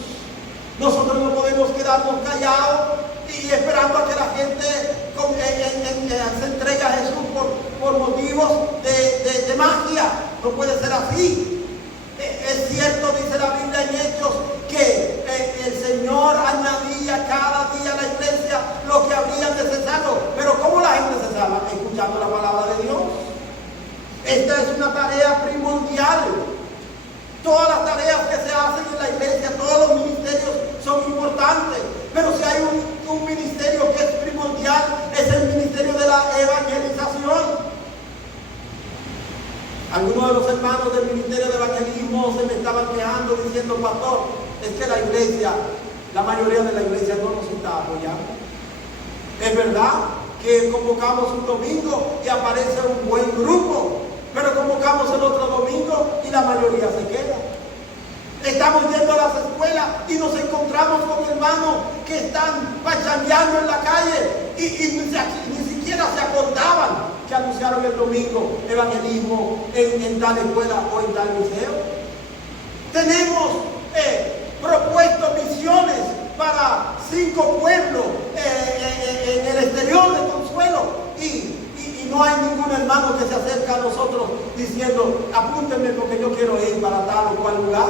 Nosotros no podemos quedarnos callados y esperando a que la gente se entregue a Jesús por motivos de magia. No puede ser así. Es cierto, dice la Biblia en Hechos, que el Señor añadía cada día a la iglesia lo que habría necesario. Pero ¿cómo la gente se salva? Escuchando la palabra de Dios. Esta es una tarea primordial. Todas las tareas que se hacen en la iglesia, todos los ministerios son importantes. Pero si hay un ministerio que es primordial, es el ministerio de la evangelización. Algunos de los hermanos del ministerio de evangelismo se me estaban quejando diciendo, pastor, es que la iglesia, la mayoría de la iglesia no nos está apoyando. Es verdad que convocamos un domingo y aparece un buen grupo, pero convocamos el otro domingo y la mayoría se queda. Estamos yendo a las escuelas y nos encontramos con hermanos que están pachangueando en la calle y ni siquiera se acordaban que anunciaron el domingo evangelismo en tal escuela o en tal liceo. Tenemos propuesto misiones para 5 pueblos en el exterior de Consuelo y no hay ningún hermano que se acerque a nosotros diciendo, apúntenme porque yo quiero ir para tal o cual lugar.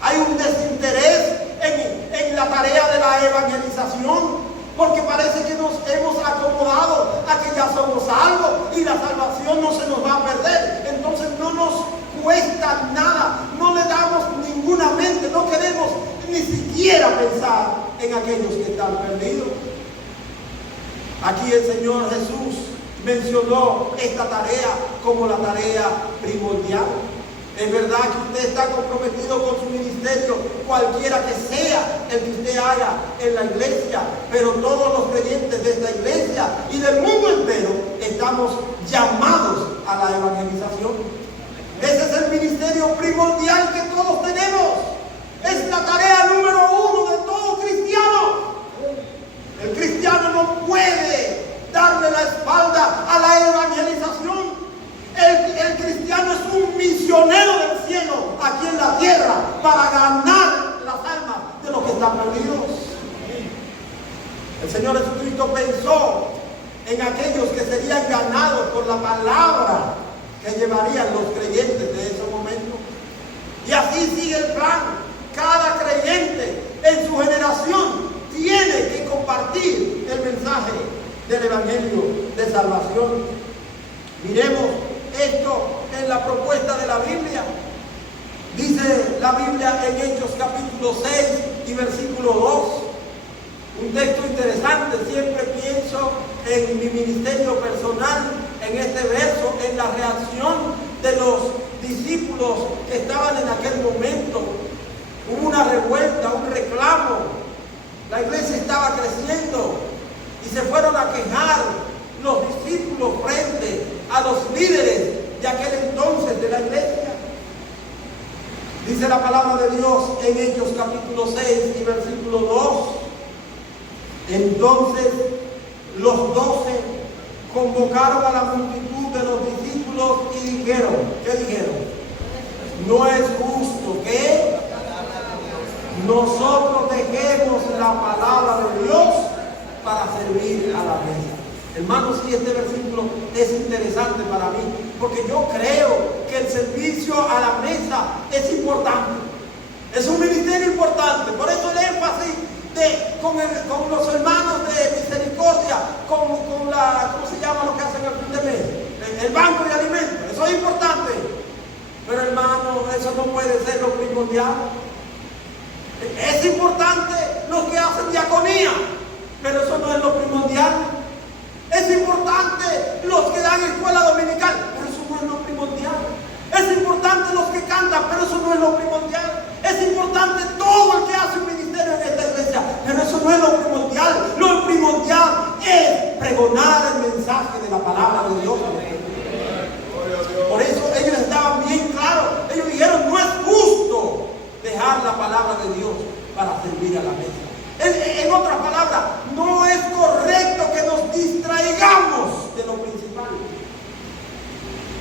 Hay un desinterés en en la tarea de la evangelización, porque parece que nos hemos acomodado a que ya somos salvos y la salvación no se nos va a perder. Entonces no nos cuesta nada, no le damos ninguna mente, no queremos ni siquiera pensar en aquellos que están perdidos. Aquí el Señor Jesús mencionó esta tarea como la tarea primordial. Es verdad que usted está comprometido con su ministerio, cualquiera que sea el que usted haga en la iglesia, pero todos los creyentes de esta iglesia y del mundo entero estamos llamados a la evangelización. Ese es el ministerio primordial que todos tenemos. Es la tarea número uno de todo cristiano. El cristiano no puede darle la espalda a la evangelización. El cristiano es un misionero del cielo aquí en la tierra para ganar las almas de los que están perdidos. El Señor Jesucristo pensó en aquellos que serían ganados por la palabra que llevarían los creyentes de ese momento. Y así sigue el plan. Cada creyente en su generación tiene que compartir el mensaje del Evangelio de salvación. Miremos esto en la propuesta de la Biblia. Dice la Biblia en Hechos capítulo 6 y versículo 2. Un texto interesante. Siempre pienso en mi ministerio personal, en este verso, en la reacción de los discípulos que estaban en aquel momento. Hubo una revuelta, un reclamo. La iglesia estaba creciendo y se fueron a quejar los discípulos frente a los líderes de aquel entonces de la iglesia. Dice la palabra de Dios en Hechos capítulo 6 y versículo 2. Entonces los 12 convocaron a la multitud de los discípulos y dijeron, ¿qué dijeron? No es justo que nosotros dejemos la palabra de Dios para servir a la mesa. Hermanos, sí, este versículo es interesante para mí, porque yo creo que el servicio a la mesa es importante. Es un ministerio importante. Por eso el énfasis con los hermanos de misericordia, con la, ¿cómo se llama lo que hacen al fin de mes? El banco de alimentos. Eso es importante. Pero hermano, eso no puede ser lo primordial. Es importante los que hacen diaconía, pero eso no es lo primordial. Es importante los que dan escuela dominical, pero eso no es lo primordial. Es importante los que cantan, pero eso no es lo primordial. Es importante todo el que hace un ministerio en esta iglesia, pero eso no es lo primordial. Lo primordial es pregonar el mensaje de la palabra de Dios. Por eso ellos estaban bien claros. Ellos dijeron, no es justo dejar la palabra de Dios para servir a la mesa. En otras palabras, no es correcto que nos distraigamos de lo principal.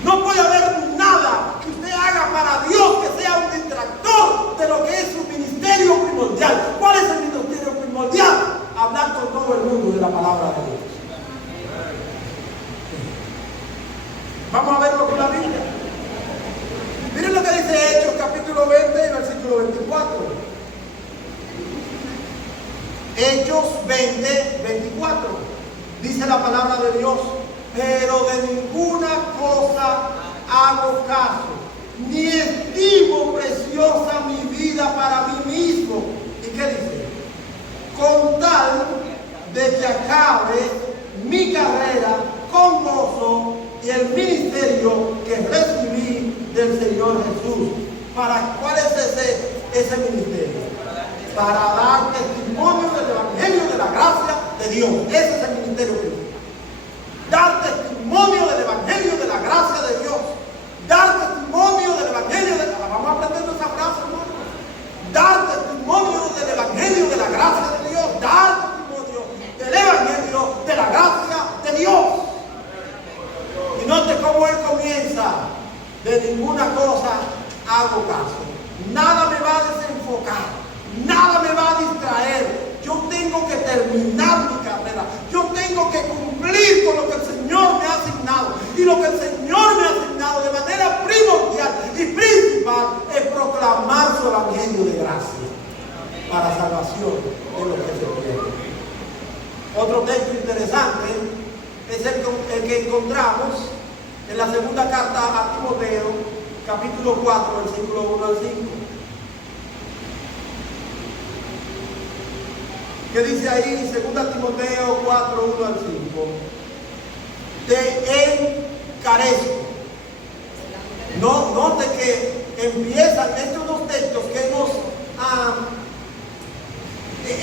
No puede haber nada que usted haga para Dios que sea un distractor de lo que es su ministerio primordial. ¿Cuál es el ministerio primordial? Hablar con todo el mundo de la palabra de Dios. Vamos a verlo con la Biblia. Miren lo que dice Hechos capítulo 20 y versículo 24. Hechos 20, 24. Dice la palabra de Dios: pero de ninguna cosa hago caso, ni estimo preciosa mi vida para mí mismo. ¿Y qué dice? Con tal de que acabe mi carrera con gozo y el ministerio que recibí del Señor Jesús. ¿Cuál es ese ministerio? Para dar testimonio del Evangelio de la gracia de Dios. Ese es el ministerio principal. Dar testimonio del Evangelio de la gracia de Dios. Dar testimonio del Evangelio de la gracia. Vamos aprendiendo esa frase, hermano. Dar testimonio del Evangelio de la gracia de Dios. Dar testimonio del Evangelio de la gracia de Dios. Y note cómo él comienza: de ninguna cosa hago caso. Nada me va a desenfocar. Nada me va a distraer. Yo tengo que terminar mi carrera. Yo tengo que cumplir con lo que el Señor me ha asignado. Y lo que el Señor me ha asignado de manera primordial y principal es proclamar su Evangelio de gracia. para salvación de los que se pierden. Otro texto interesante es el que encontramos en la segunda carta a Timoteo, capítulo 4, versículo 1 al 5. ¿Qué dice ahí? 2 Timoteo 4, 1 al 5. Te encarezco. No, note que empiezan estos dos textos que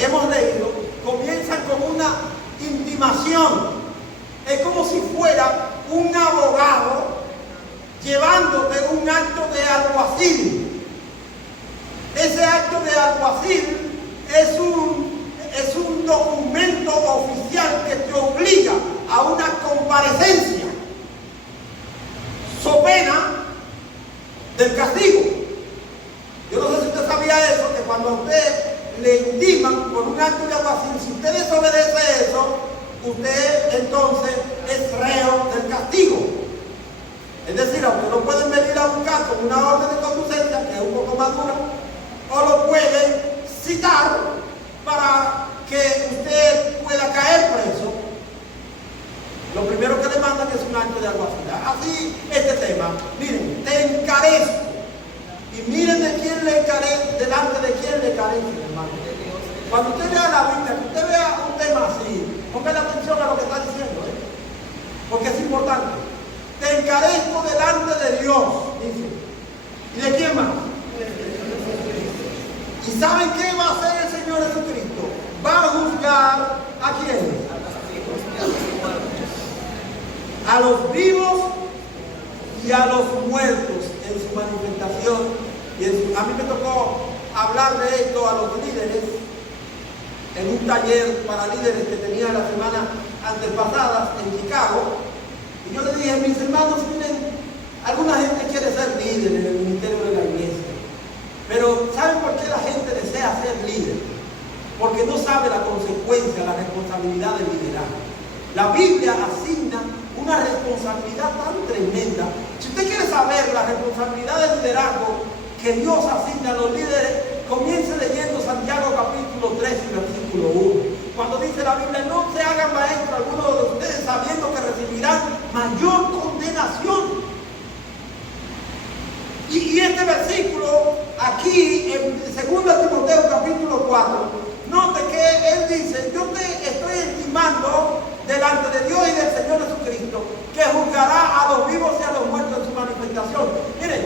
hemos leído, comienzan con una intimación. Es como si fuera un abogado llevándote un acto de alguacil. Ese acto de alguacil es un documento oficial que te obliga a una comparecencia, so pena del castigo. Yo no sé si usted sabía eso, que cuando a usted le intiman por un acto de alguacil, si usted desobedece eso, usted entonces es reo del castigo. Es decir, a usted lo pueden venir a buscar con una orden de conducencia, que es un poco más dura, o lo pueden citar para que usted pueda caer preso. Lo primero que le mandan es un acto de alguacilidad. Así este tema. Miren, te encarezco. Y miren de quién le encarece, delante de quién le carece, hermano. Cuando usted lea la Biblia, que usted vea un tema así, ponga atención a lo que está diciendo, porque es importante. Te encarezco delante de Dios, dice. ¿Y de quién más? ¿Y saben qué va a hacer el Señor Jesucristo? Va a juzgar a quién. A los vivos y a los muertos en su manifestación. A mí me tocó hablar de esto a los líderes en un taller para líderes que tenía la semana antepasada en Chicago. Y yo le dije, mis hermanos, miren, alguna gente quiere ser líder en el ministerio de la iglesia. Pero ¿saben por qué la gente desea ser líder? Porque no sabe la consecuencia, la responsabilidad del liderazgo. La Biblia asigna una responsabilidad tan tremenda. Si usted quiere saber la responsabilidad del liderazgo que Dios asigna a los líderes, comience leyendo Santiago capítulo 3 y versículo 1. Cuando dice la Biblia, no se hagan maestros algunos de ustedes sabiendo que recibirán mayor condenación. Y este versículo aquí en 2 Timoteo capítulo 4, note que él dice, yo te estoy estimando delante de Dios y del Señor Jesucristo, que juzgará a los vivos y a los muertos en su manifestación. Miren,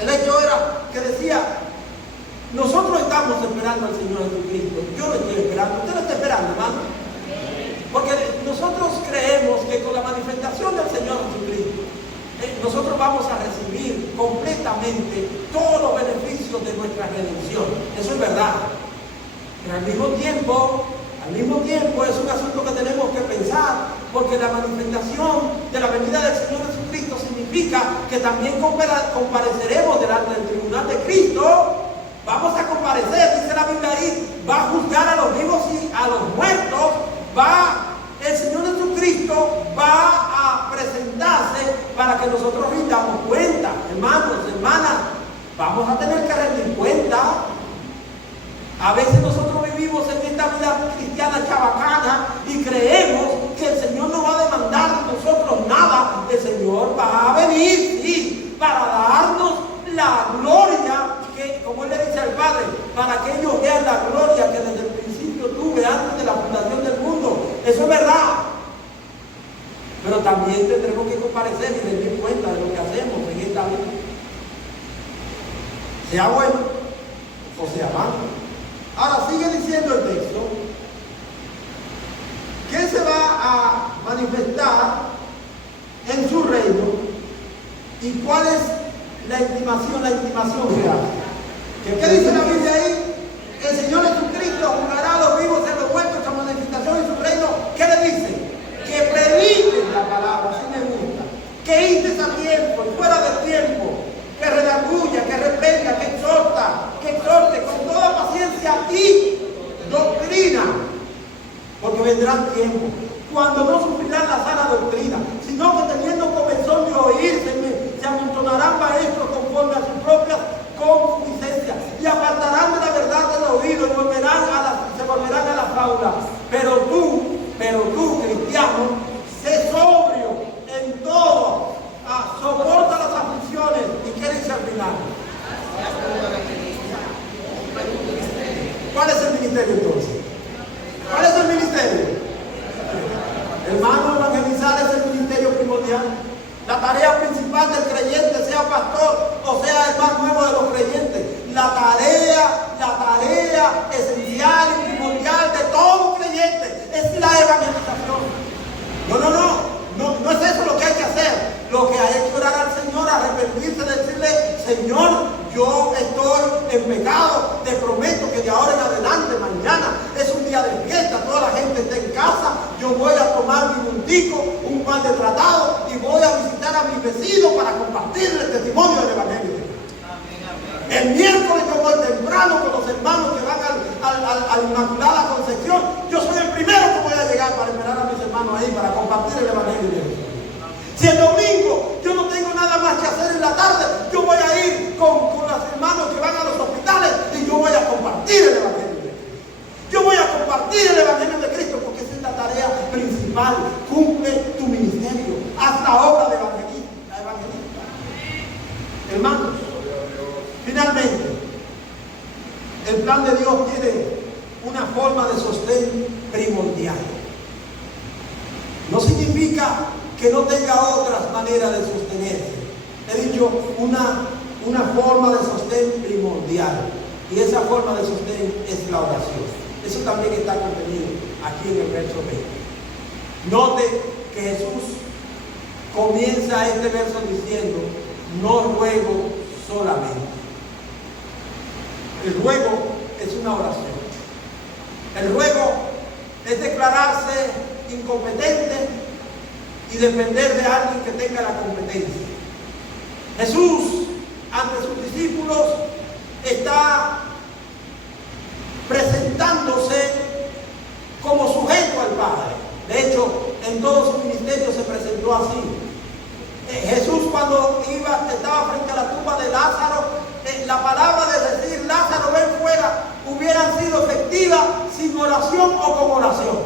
el hecho era que decía, nosotros estamos esperando al Señor Jesucristo. Yo lo estoy esperando. ¿Usted lo está esperando, hermano? Porque nosotros creemos que con la manifestación del Señor Jesucristo, nosotros vamos a recibir completamente todos los beneficios de nuestra redención. Eso es verdad. Pero al mismo tiempo es un asunto que tenemos que pensar, porque la manifestación de la venida del Señor Jesucristo significa que también compareceremos delante del tribunal de Cristo. Vamos a comparecer, dice la Biblia ahí, va a juzgar a los vivos y a los muertos. El Señor Jesucristo va a presentarse para que nosotros rindamos cuenta. Hermanos, hermanas, vamos a tener que rendir cuenta. A veces nosotros vivimos en esta vida cristiana chabacana y creemos que el Señor no va a demandar de nosotros nada. El Señor va a venir, sí, para darnos la gloria, que, como Él le dice al Padre, para que ellos vean la gloria que desde el principio tuve antes de la fundación del mundo. Eso es verdad. Pero también tendremos que comparecer y rendir cuenta de lo que hacemos en esta vida. Sea bueno o sea malo. Ahora sigue diciendo el texto que se va a manifestar en su reino y cuál es la intimación que hace. ¿Qué dice la Biblia ahí? El Señor Jesucristo juzgará a los vivos y a los muertos en manifestación en su reino. ¿Qué le dice? Que prediquen la palabra, así me gusta. Que instes a tiempo y fuera de tiempo. Que redarguya, que reprenda, que exhorte con toda paciencia y doctrina. Porque vendrán tiempos cuando no sufrirán la sana doctrina, sino que teniendo comezón de oír, se amontonarán maestros conforme a sus propias concupiscencias y apartarán de la verdad Pero tú, cristiano, sé sobrio en todo, soporta las aflicciones. ¿Y qué dice al final? ¿Cuál es el ministerio entonces? ¿Cuál es el ministerio? Hermano, evangelizar es el ministerio primordial. La tarea principal del creyente, sea pastor o sea el más nuevo de los creyentes, la tarea esencial y primordial de todo creyente es la evangelización. No es eso lo que hay que hacer. Lo que hay que orar al Señor, arrepentirse, decirle: Señor, yo estoy en pecado, te prometo que de ahora en adelante, mañana es un día de fiesta, toda la gente está en casa, yo voy a tomar mi puntico, un pan de tratado y voy a visitar a mis vecinos para compartir el testimonio del Evangelio. El miércoles yo voy temprano con los hermanos que van a la Inmaculada Concepción. Yo soy el primero que voy a llegar para esperar a mis hermanos ahí para compartir el Evangelio de Dios. Si el domingo yo no tengo nada más que hacer en la tarde, yo voy a ir con los hermanos que van a los hospitales y yo voy a compartir el Evangelio de Cristo. Yo voy a compartir el Evangelio de Cristo porque esa es la tarea principal. Cumple tu ministerio. Haz la obra de evangelista. Hermanos, finalmente, el plan de Dios tiene una forma de sostén primordial. No significa que no tenga otras maneras de sostenerse. He dicho una forma de sostén primordial. Y esa forma de sostén es la oración. Eso también está contenido aquí en el verso 20. Note que Jesús comienza este verso diciendo: no ruego solamente. El ruego es una oración. El ruego es declararse incompetente y depender de alguien que tenga la competencia. Jesús, ante sus discípulos, está presentándose como sujeto al Padre. De hecho, en todo su ministerio se presentó así. Jesús, cuando estaba frente a la tumba de Lázaro, la palabra de decir: Lázaro, ven fuera, hubieran sido efectivas sin oración o con oración.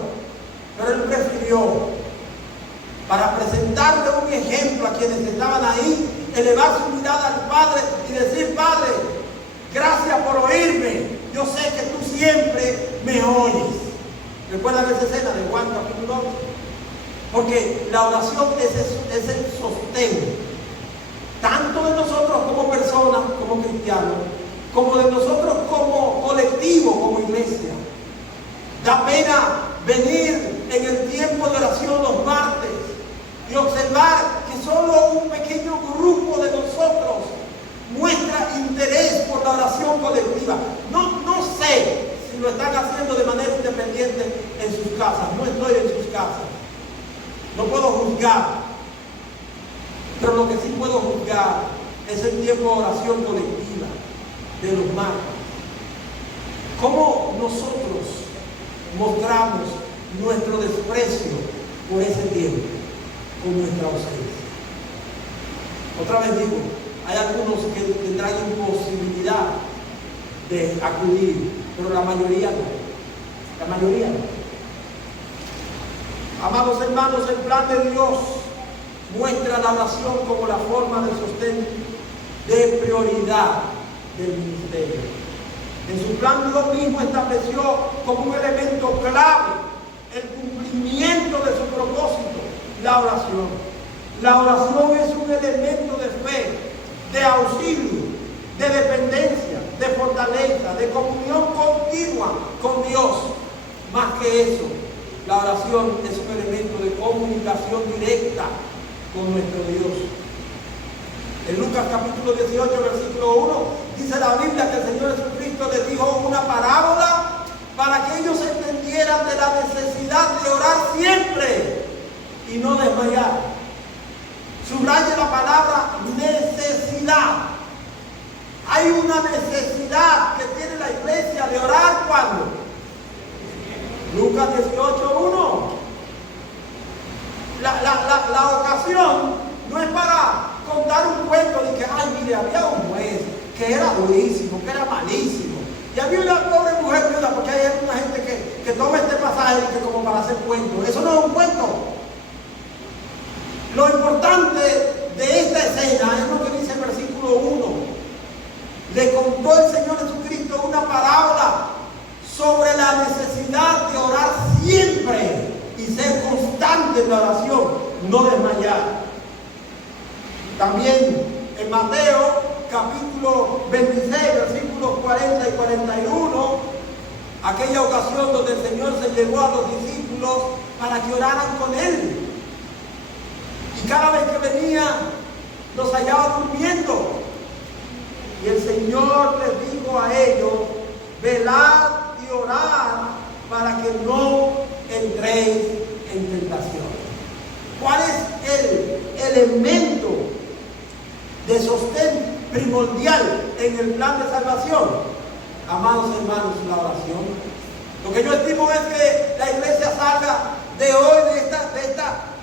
Pero él prefirió, para presentarle un ejemplo a quienes estaban ahí, elevar su mirada al Padre y decir: Padre, gracias por oírme. Yo sé que tú siempre me oyes. ¿Recuerdan esa escena de Juan capítulo 11? Porque la oración es el sostén, tanto de nosotros como personas, como cristianos, como de nosotros como colectivo, como iglesia. Da pena venir en el tiempo de oración los martes y observar que solo un pequeño grupo de nosotros muestra interés por la oración colectiva. No sé si lo están haciendo de manera independiente en sus casas. No estoy en sus casas. No puedo juzgar. Pero lo que sí puedo juzgar es el tiempo de oración colectiva de los martes. ¿Cómo nosotros mostramos nuestro desprecio por ese tiempo con nuestra ausencia? Otra vez digo, hay algunos que tendrán imposibilidad de acudir, pero la mayoría no. La mayoría no. Amados hermanos, el plan de Dios muestra la oración como la forma de sostén de prioridad del ministerio. En su plan Dios mismo estableció como un elemento clave el cumplimiento de su propósito, la oración. La oración es un elemento de fe, de auxilio, de dependencia, de fortaleza, de comunión continua con Dios. Más que eso, la oración es un elemento de comunicación directa con nuestro Dios. En Lucas capítulo 18, versículo 1, dice la Biblia que el Señor Jesucristo les dijo una parábola para que ellos entendieran de la necesidad de orar siempre y no desmayar. Subraye la palabra necesidad. Hay una necesidad que tiene la iglesia de orar cuando. Lucas 18:1. La ocasión no es para contar un cuento de que, ay, mire, había un juez que era durísimo, que era malísimo, Y había una pobre mujer viuda, porque hay una gente que toma este pasaje y que como para hacer cuento. Eso no es un cuento. Lo importante de esta escena es lo que dice el versículo 1. Le contó el Señor Jesucristo una parábola sobre la necesidad de orar siempre y ser constante en la oración, no desmayar. También en Mateo capítulo 26, versículos 40 y 41, aquella ocasión donde el Señor se llevó a los discípulos para que oraran con Él. Y cada vez que venía, los hallaba durmiendo. Y el Señor les dijo a ellos: velad y orad para que no entréis en tentación. ¿Cuál es el elemento de sostén primordial en el plan de salvación? Amados hermanos, la oración. Lo que yo estimo es que la iglesia salga de hoy,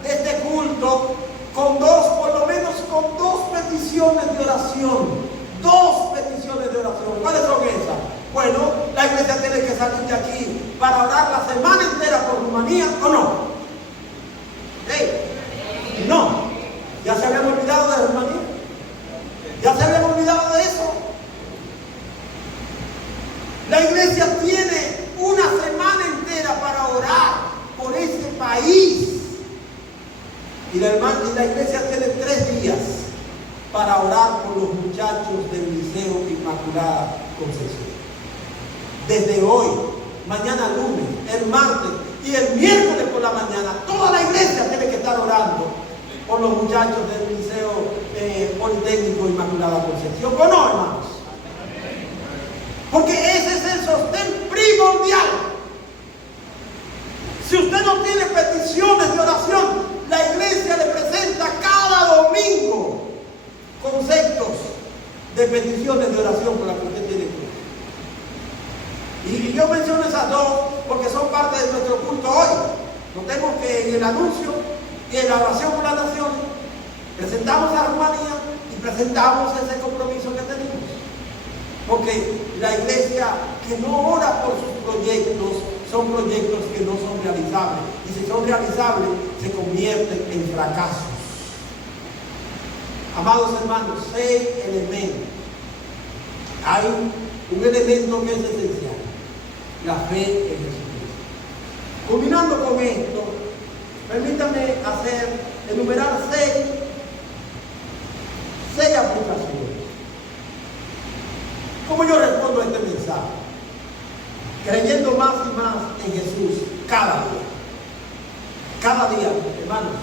de este culto, con por lo menos con dos peticiones de oración. Dos peticiones de oración. ¿Cuáles son esas? Bueno, la iglesia tiene que salir de aquí para orar la semana entera por Rumanía, ¿o no? ¿Sí? No. ¿Ya se habían olvidado de Rumanía? ¿Ya se habían olvidado de eso? La iglesia tiene una semana entera para orar por ese país. Y la iglesia tiene 3 días para orar por los muchachos del Liceo Inmaculada Concepción. Desde hoy, mañana lunes, el martes y el miércoles por la mañana, toda la iglesia tiene que estar orando por los muchachos del Liceo Politécnico Inmaculada Concepción. ¿O no, hermanos? Porque ese es el sostén primordial. Si usted no tiene peticiones de oración, la iglesia le presenta cada domingo conceptos de peticiones de oración por las que usted tiene que. Y yo menciono esas dos porque son parte de nuestro culto hoy. Notemos que en el anuncio y en la oración por las naciones presentamos a Rumanía y presentamos ese compromiso que tenemos. Porque la iglesia que no ora por sus proyectos son proyectos que no son realizables. Y si son realizables, se convierten en fracasos. Amados hermanos, 6 elementos. Hay un elemento que es esencial: la fe en Jesucristo. Culminando con esto, permítame enumerar 6 aplicaciones. ¿Cómo yo respondo a este mensaje? Creyendo más y más en Jesús cada día. Cada día, hermanos.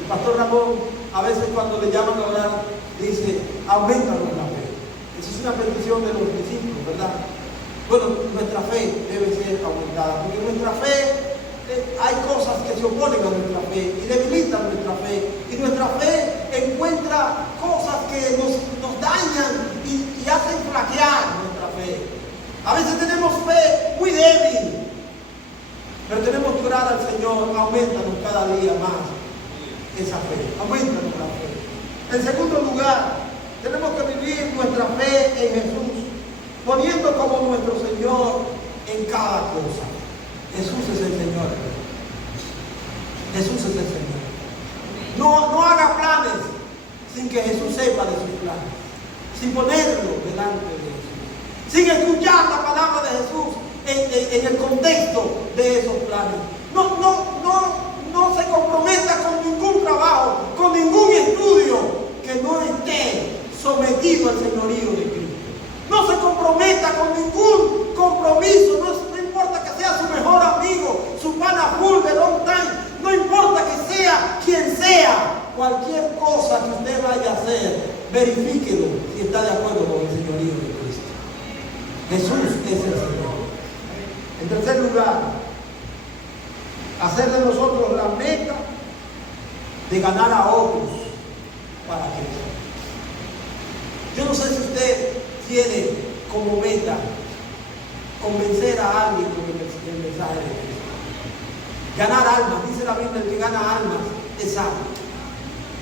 El pastor Ramón, a veces cuando le llaman a orar, dice: aumentanos la fe. Esa es una petición de los discípulos, ¿verdad? Bueno, nuestra fe debe ser aumentada, porque nuestra fe, hay cosas que se oponen a nuestra fe y debilitan nuestra fe. Y nuestra fe encuentra cosas que nos dañan y hacen flaquear nuestra fe. A veces tenemos fe muy débil, pero tenemos que orar al Señor: aumentanos cada día más esa fe, aumentanos la fe. En segundo lugar, tenemos que vivir nuestra fe en Jesús, poniendo como nuestro Señor en cada cosa. Jesús es el Señor. Jesús es el Señor. No haga planes sin que Jesús sepa de sus planes, sin ponerlo delante de Jesús, sin escuchar la palabra de Jesús en el contexto de esos planes. No se comprometa con ningún trabajo, con ningún estudio que no esté sometido al señorío de Cristo. No se comprometa con ningún compromiso, no importa que sea su mejor amigo, su pana full de long time, no importa que sea quien sea, cualquier cosa que usted vaya a hacer, verifíquelo si está de acuerdo con el señorío de Cristo. Jesús es el Señor. En tercer lugar, hacer de nosotros la meta de ganar a otros para Cristo. Yo no sé si usted tiene como meta convencer a alguien con el mensaje de Cristo. Ganar almas, dice la Biblia: el que gana almas es alma.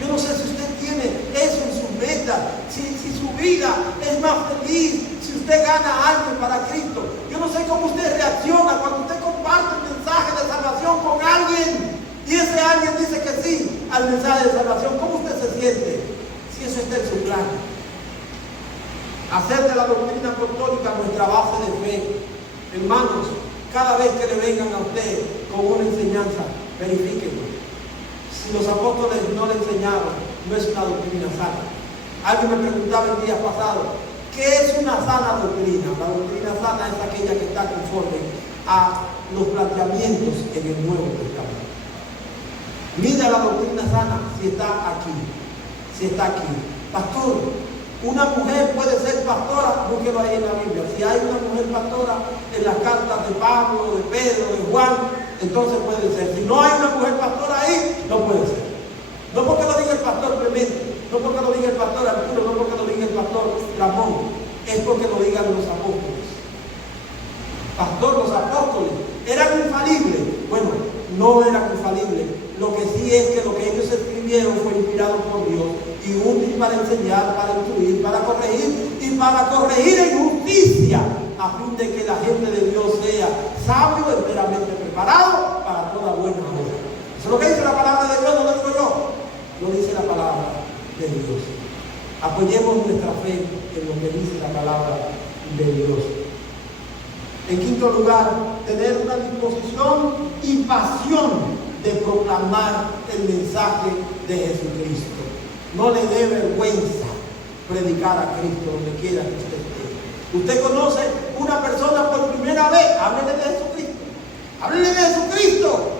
Yo no sé si usted tiene eso en su meta, si su vida es más feliz, si usted gana algo para Cristo. Yo no sé cómo usted reacciona cuando usted comparte un mensaje de salvación con alguien y ese alguien dice que sí al mensaje de salvación. ¿Cómo usted se siente? Si eso está en su plan. Hacer de la doctrina apostólica nuestra base de fe. Hermanos, cada vez que le vengan a usted con una enseñanza, verifíquenlo. Si los apóstoles no le enseñaron, no es una doctrina sana. Alguien me preguntaba el día pasado, ¿qué es una sana doctrina? La doctrina sana es aquella que está conforme a los planteamientos en el Nuevo Testamento. Mira la doctrina sana si está aquí. Si está aquí. Pastor, una mujer puede ser pastora, búsquelo ahí en la Biblia. Si hay una mujer pastora en las cartas de Pablo, de Pedro, de Juan, entonces puede ser. Si no hay una mujer pastora ahí, no puede ser. No porque lo diga el pastor Clemente, no porque lo diga el pastor Arturo, no porque lo diga el pastor Ramón, es porque lo digan los apóstoles. Pastor, los apóstoles eran infalibles. Bueno, no eran infalibles. Lo que sí es que lo que ellos escribieron fue inspirado por Dios y útil para enseñar, para instruir, para corregir y para corregir en justicia, a fin de que la gente de Dios sea sabio, enteramente preparado para toda buena obra. Eso es lo que dice la palabra de Dios, no lo digo yo, lo dice la palabra de Dios. Apoyemos nuestra fe en lo que dice la palabra de Dios. En quinto lugar, tener una disposición y pasión de proclamar el mensaje de Jesucristo. No le dé vergüenza predicar a Cristo donde quiera que usted esté. Usted conoce una persona por primera vez, háblele de Jesucristo. Háblele de Jesucristo.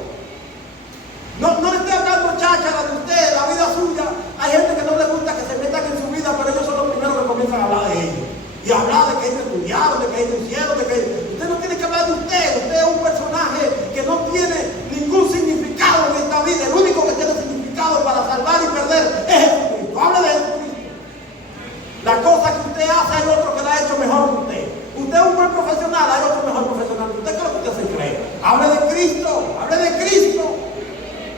No le esté hablando cháchara de usted, la vida suya. Hay gente que no le gusta que se metan en su vida, pero ellos son los primeros que comienzan a hablar de ellos. Y hablar de que ellos estudiaron, de que ellos hicieron, de que usted no tiene que hablar de usted. Usted es un personaje que no tiene ningún significado en esta vida. El único que tiene significado para salvar y perder es Jesucristo. Hable de Jesucristo. La cosa que usted hace hay otro que la ha hecho mejor que usted. Usted es un buen profesional, hay otro mejor profesional que usted. ¿Qué es lo que usted se cree? Hable de Cristo, hable de Cristo.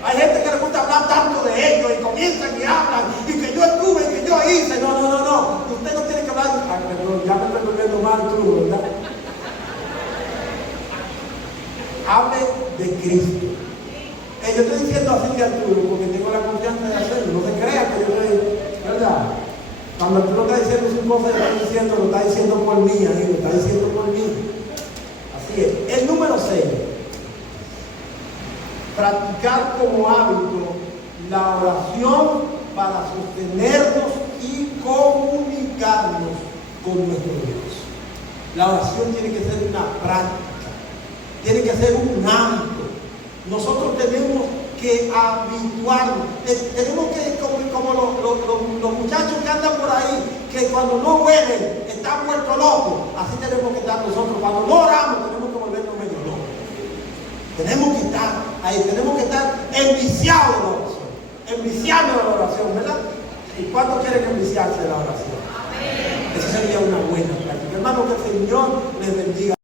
Hay gente que le gusta hablar tanto de ellos y comienzan y hablan y que yo estuve y que yo hice. No. Usted no tiene que hablar de... perdón, ya me estoy volviendo mal tú, ¿verdad? Hable de Cristo. Yo estoy diciendo así, Arturo, porque tengo la confianza de hacerlo. No se crea que yo estoy, ¿verdad? Cuando Arturo está diciendo su cosa, lo está diciendo por mí, amigo, lo está diciendo por mí. Así es. El número 6. Practicar como hábito la oración para sostenernos y comunicarnos con nuestro Dios. La oración tiene que ser una práctica, tiene que ser un hábito. Nosotros tenemos que habituarnos, tenemos que, como los muchachos que andan por ahí, que cuando no huelen están muertos locos, así tenemos que estar nosotros. Cuando no oramos tenemos que volvernos medio locos. Tenemos que estar ahí, tenemos que estar enviciados de la oración, enviciados de la oración, ¿verdad? ¿Y cuántos quieren enviciarse de la oración? Amén. Esa sería una buena práctica. Hermano, que el Señor les bendiga.